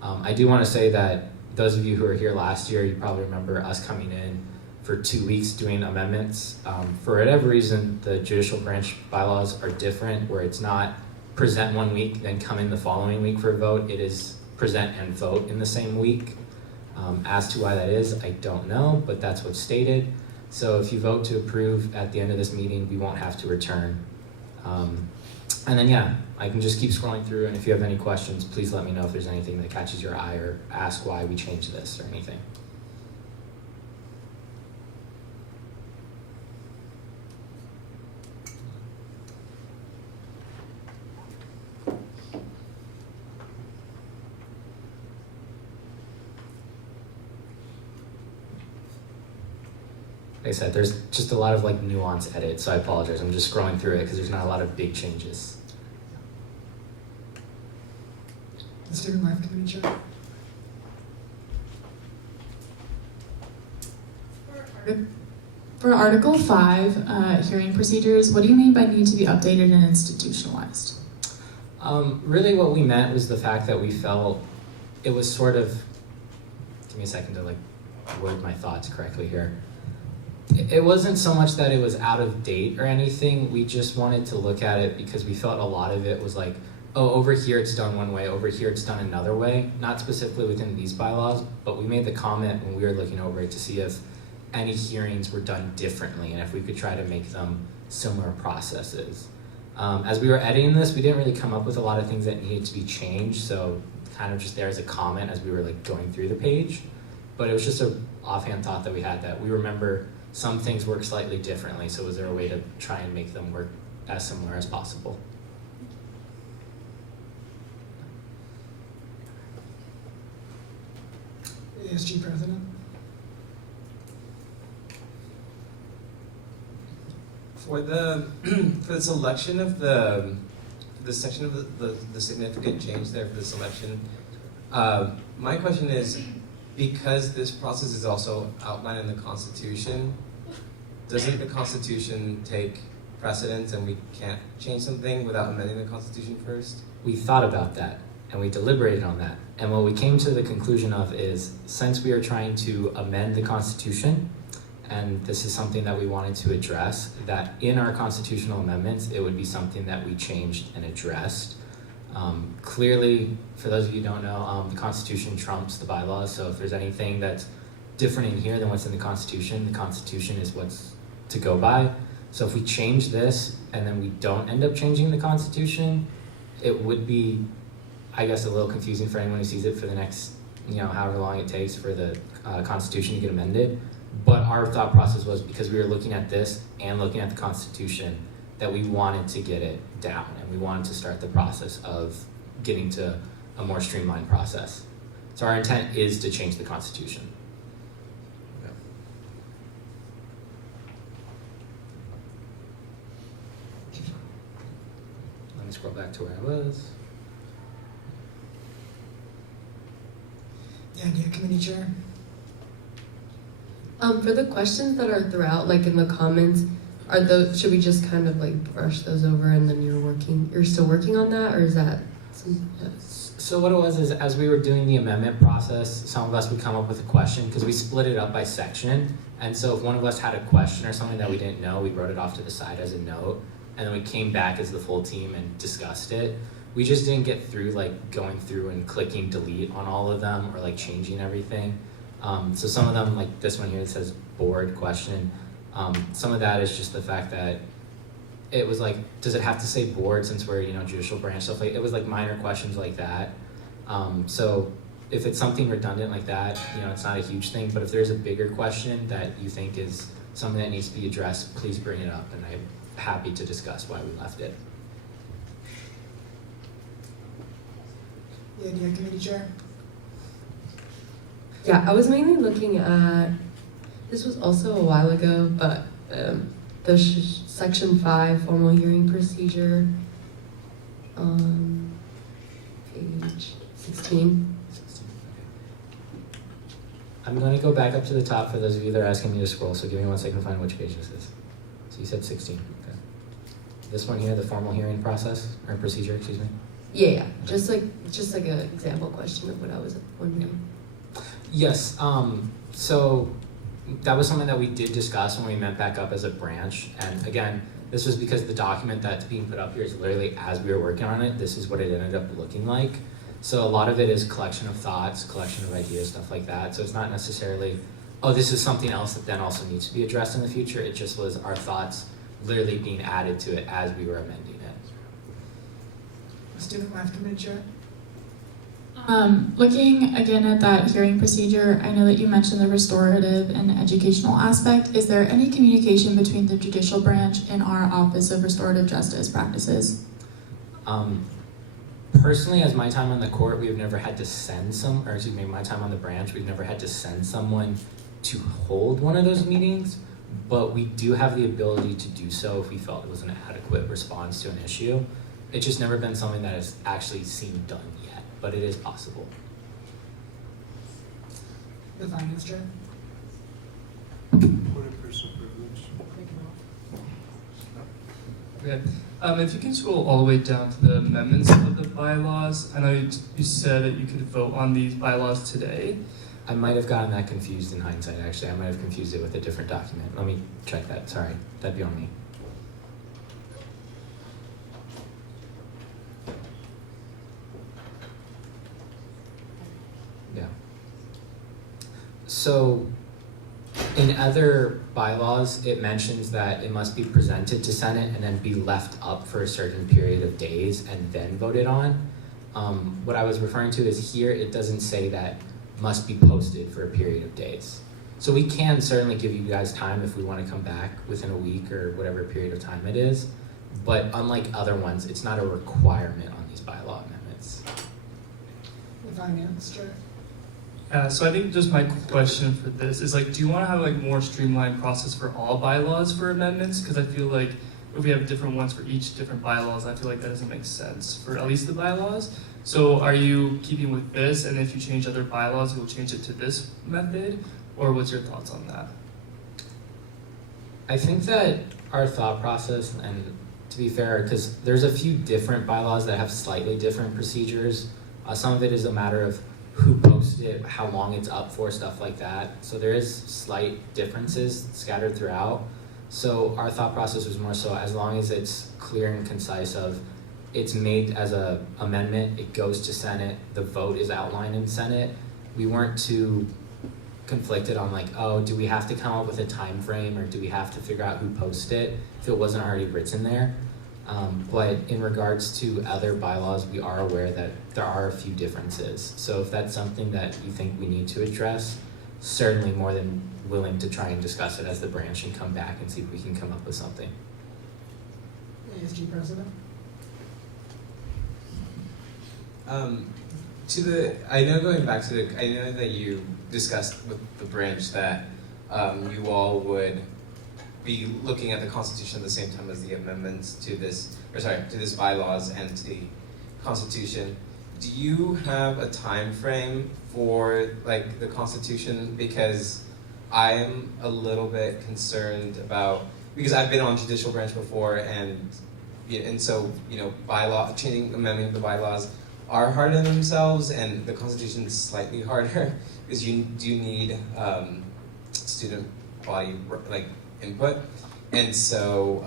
I do want to say that those of you who were here last year, you probably remember us coming in for 2 weeks doing amendments. For whatever reason, the judicial branch bylaws are different, where it's not present one week, then come in the following week for a vote. It is present and vote in the same week. As to why that is, I don't know, but that's what's stated. So if you vote to approve at the end of this meeting, we won't have to return. And then yeah, I can just keep scrolling through, and if you have any questions, please let me know if there's anything that catches your eye or ask why we changed this or anything. like I said, there's just a lot of like nuance edits, so I apologize. I'm just scrolling through it because there's not a lot of big changes. The Student Life Committee Chair. For Article 5, hearing procedures, what do you mean by need to be updated and institutionalized? Really what we meant was the fact that we felt it was sort of, give me a second to like word my thoughts correctly here. It wasn't so much that it was out of date or anything, we just wanted to look at it because we felt a lot of it was like, oh, over here it's done one way, over here it's done another way, not specifically within these bylaws, but we made the comment when we were looking over it to see if any hearings were done differently and if we could try to make them similar processes. As we were editing this, we didn't really come up with a lot of things that needed to be changed, so kind of just there as a comment as we were like going through the page. But it was just a offhand thought that we had that we remember some things work slightly differently, so was there a way to try and make them work as similar as possible? ASG President. For the for the selection of the section of the significant change there for the selection, my question is, because this process is also outlined in the Constitution, doesn't the Constitution take precedence and we can't change something without amending the Constitution first? We thought about that and we deliberated on that. And what we came to the conclusion of is, since we are trying to amend the Constitution, and this is something that we wanted to address, that in our constitutional amendments, it would be something that we changed and addressed. Clearly, for those of you who don't know, the Constitution trumps the bylaws, so if there's anything that's different in here than what's in the Constitution is what's to go by. So if we change this and then we don't end up changing the Constitution, it would be, I guess, a little confusing for anyone who sees it for the next, however long it takes for the Constitution to get amended. But our thought process was, because we were looking at this and looking at the Constitution, that we wanted to get it down and we wanted to start the process of getting to a more streamlined process. So our intent is to change the Constitution. Let me scroll back to where I was. The Idea Committee Chair. For the questions that are throughout, like in the comments, should we just kind of like brush those over and then you're still working on that, or is that So what it was is, as we were doing the amendment process, some of us would come up with a question because we split it up by section. And so if one of us had a question or something that we didn't know, we wrote it off to the side as a note. And then we came back as the full team and discussed it. We just didn't get through like going through and clicking delete on all of them or like changing everything. So some of them, like this one here that says board question, some of that is just the fact that it was like, does it have to say board since we're, judicial branch, stuff like, it was like minor questions like that. So if it's something redundant like that, it's not a huge thing, but if there's a bigger question that you think is something that needs to be addressed, please bring it up, and I'm happy to discuss why we left it. The Idea Committee Chair. Yeah, I was mainly looking at, this was also a while ago, but the section 5 formal hearing procedure, page 16. I'm going to go back up to the top for those of you that are asking me to scroll, so give me 1 second to find which page this is. So you said 16, okay. This one here, the formal hearing process, or procedure, excuse me? Yeah, just like an example question of what I was wondering. Yes, so that was something that we did discuss when we met back up as a branch. And again, this was because the document that's being put up here is literally as we were working on it, this is what it ended up looking like. So a lot of it is collection of thoughts, collection of ideas, stuff like that. So it's not necessarily, oh, this is something else that then also needs to be addressed in the future. It just was our thoughts literally being added to it as we were amending it. Student Life Committee Chair. Looking again at that hearing procedure, I know that you mentioned the restorative and educational aspect. Is there any communication between the judicial branch and our Office of Restorative Justice Practices? Personally, as my time on the court, we've never had to send my time on the branch, we've never had to send someone to hold one of those meetings. but we do have the ability to do so if we felt it was an adequate response to an issue. It's just never been something that has actually seen done yet, but it is possible. The finance chair. Okay. If you can scroll all the way down to the amendments of the bylaws, I know you said that you could vote on these bylaws today. I might have gotten that confused in hindsight, actually. I might have confused it with a different document. Let me check that, sorry. That'd be on me. Yeah. So, in other bylaws, it mentions that it must be presented to Senate and then be left up for a certain period of days and then voted on. What I was referring to is here, it doesn't say that must be posted for a period of days. So we can certainly give you guys time if we want to come back within a week or whatever period of time it is. But unlike other ones, it's not a requirement on these bylaw amendments. The finance chair. So I think just my question for this is like, do you want to have like more streamlined process for all bylaws for amendments? Because I feel like if we have different ones for each different bylaws, I feel like that doesn't make sense for at least the bylaws. So are you keeping with this, and if you change other bylaws, you'll change it to this method? Or what's your thoughts on that? I think that our thought process, and to be fair, because there's a few different bylaws that have slightly different procedures. Some of it is a matter of who posted it, how long it's up for, stuff like that. So there is slight differences scattered throughout. So our thought process was more so as long as it's clear and concise of it's made as a amendment, it goes to Senate, the vote is outlined in Senate. We weren't too conflicted on like, oh, do we have to come up with a time frame or do we have to figure out who posted it if it wasn't already written there. But in regards to other bylaws, we are aware that there are a few differences. So if that's something that you think we need to address, certainly more than willing to try and discuss it as the branch and come back and see if we can come up with something. ASG president. I know going back to I know that you discussed with the branch that you all would be looking at the Constitution at the same time as the amendments to this, to this bylaws and to the Constitution. Do you have a time frame for like the Constitution? Because I'm a little bit concerned about, because I've been on judicial branch before, and so amending the bylaws are hard in themselves, and the Constitution is slightly harder because you do need student body input, and so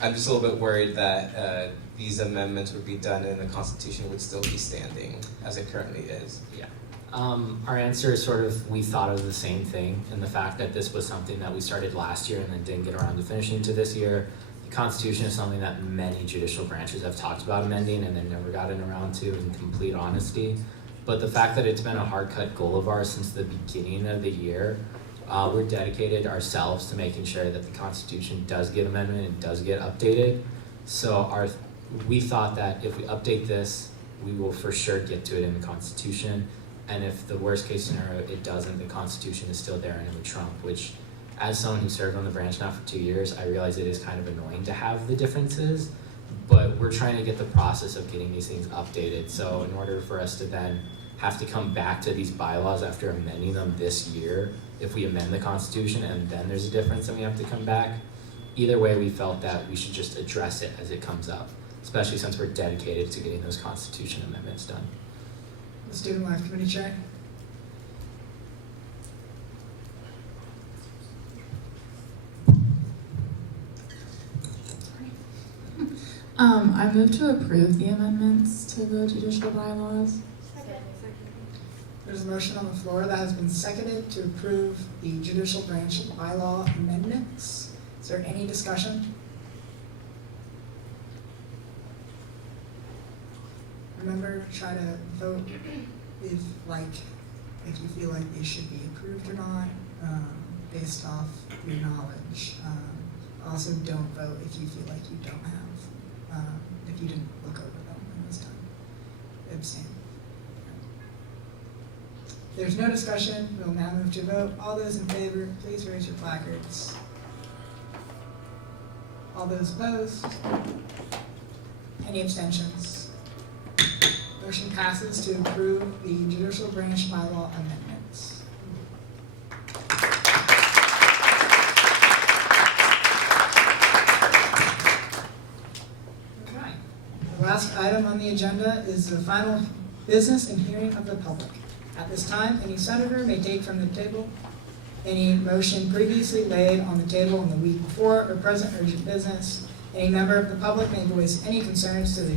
I'm just a little bit worried that these amendments would be done and the Constitution would still be standing as it currently is. Yeah. Our answer is sort of, we thought of the same thing, and the fact that this was something that we started last year and then didn't get around to finishing to this year. The Constitution is something that many judicial branches have talked about amending and then never gotten around to, in complete honesty. But the fact that it's been a hard-cut goal of ours since the beginning of the year, we're dedicated ourselves to making sure that the Constitution does get amended and does get updated. So we thought that if we update this, we will for sure get to it in the Constitution. And if the worst case scenario, it doesn't, the Constitution is still there and it would trump, which as someone who served on the branch now for 2 years, I realize it is kind of annoying to have the differences, but we're trying to get the process of getting these things updated. So in order for us to then have to come back to these bylaws after amending them this year, if we amend the Constitution and then there's a difference and we have to come back, either way we felt that we should just address it as it comes up, especially since we're dedicated to getting those Constitution amendments done. The Student Life Committee Chair. I move to approve the amendments to the judicial bylaws. There's a motion on the floor that has been seconded to approve the judicial branch bylaw amendments. Is there any discussion? Remember, try to vote if you feel like they should be approved or not, based off your knowledge. Also, don't vote if you feel like you don't have, if you didn't look over them in this time. Abstain. There's no discussion, we'll now move to vote. All those in favor, please raise your placards. All those opposed? Any abstentions? Motion passes to approve the judicial branch bylaw amendments. Okay. The last item on the agenda is the final business and hearing of the public. At this time, any senator may take from the table any motion previously laid on the table in the week before or present urgent business. Any member of the public may voice any concerns to the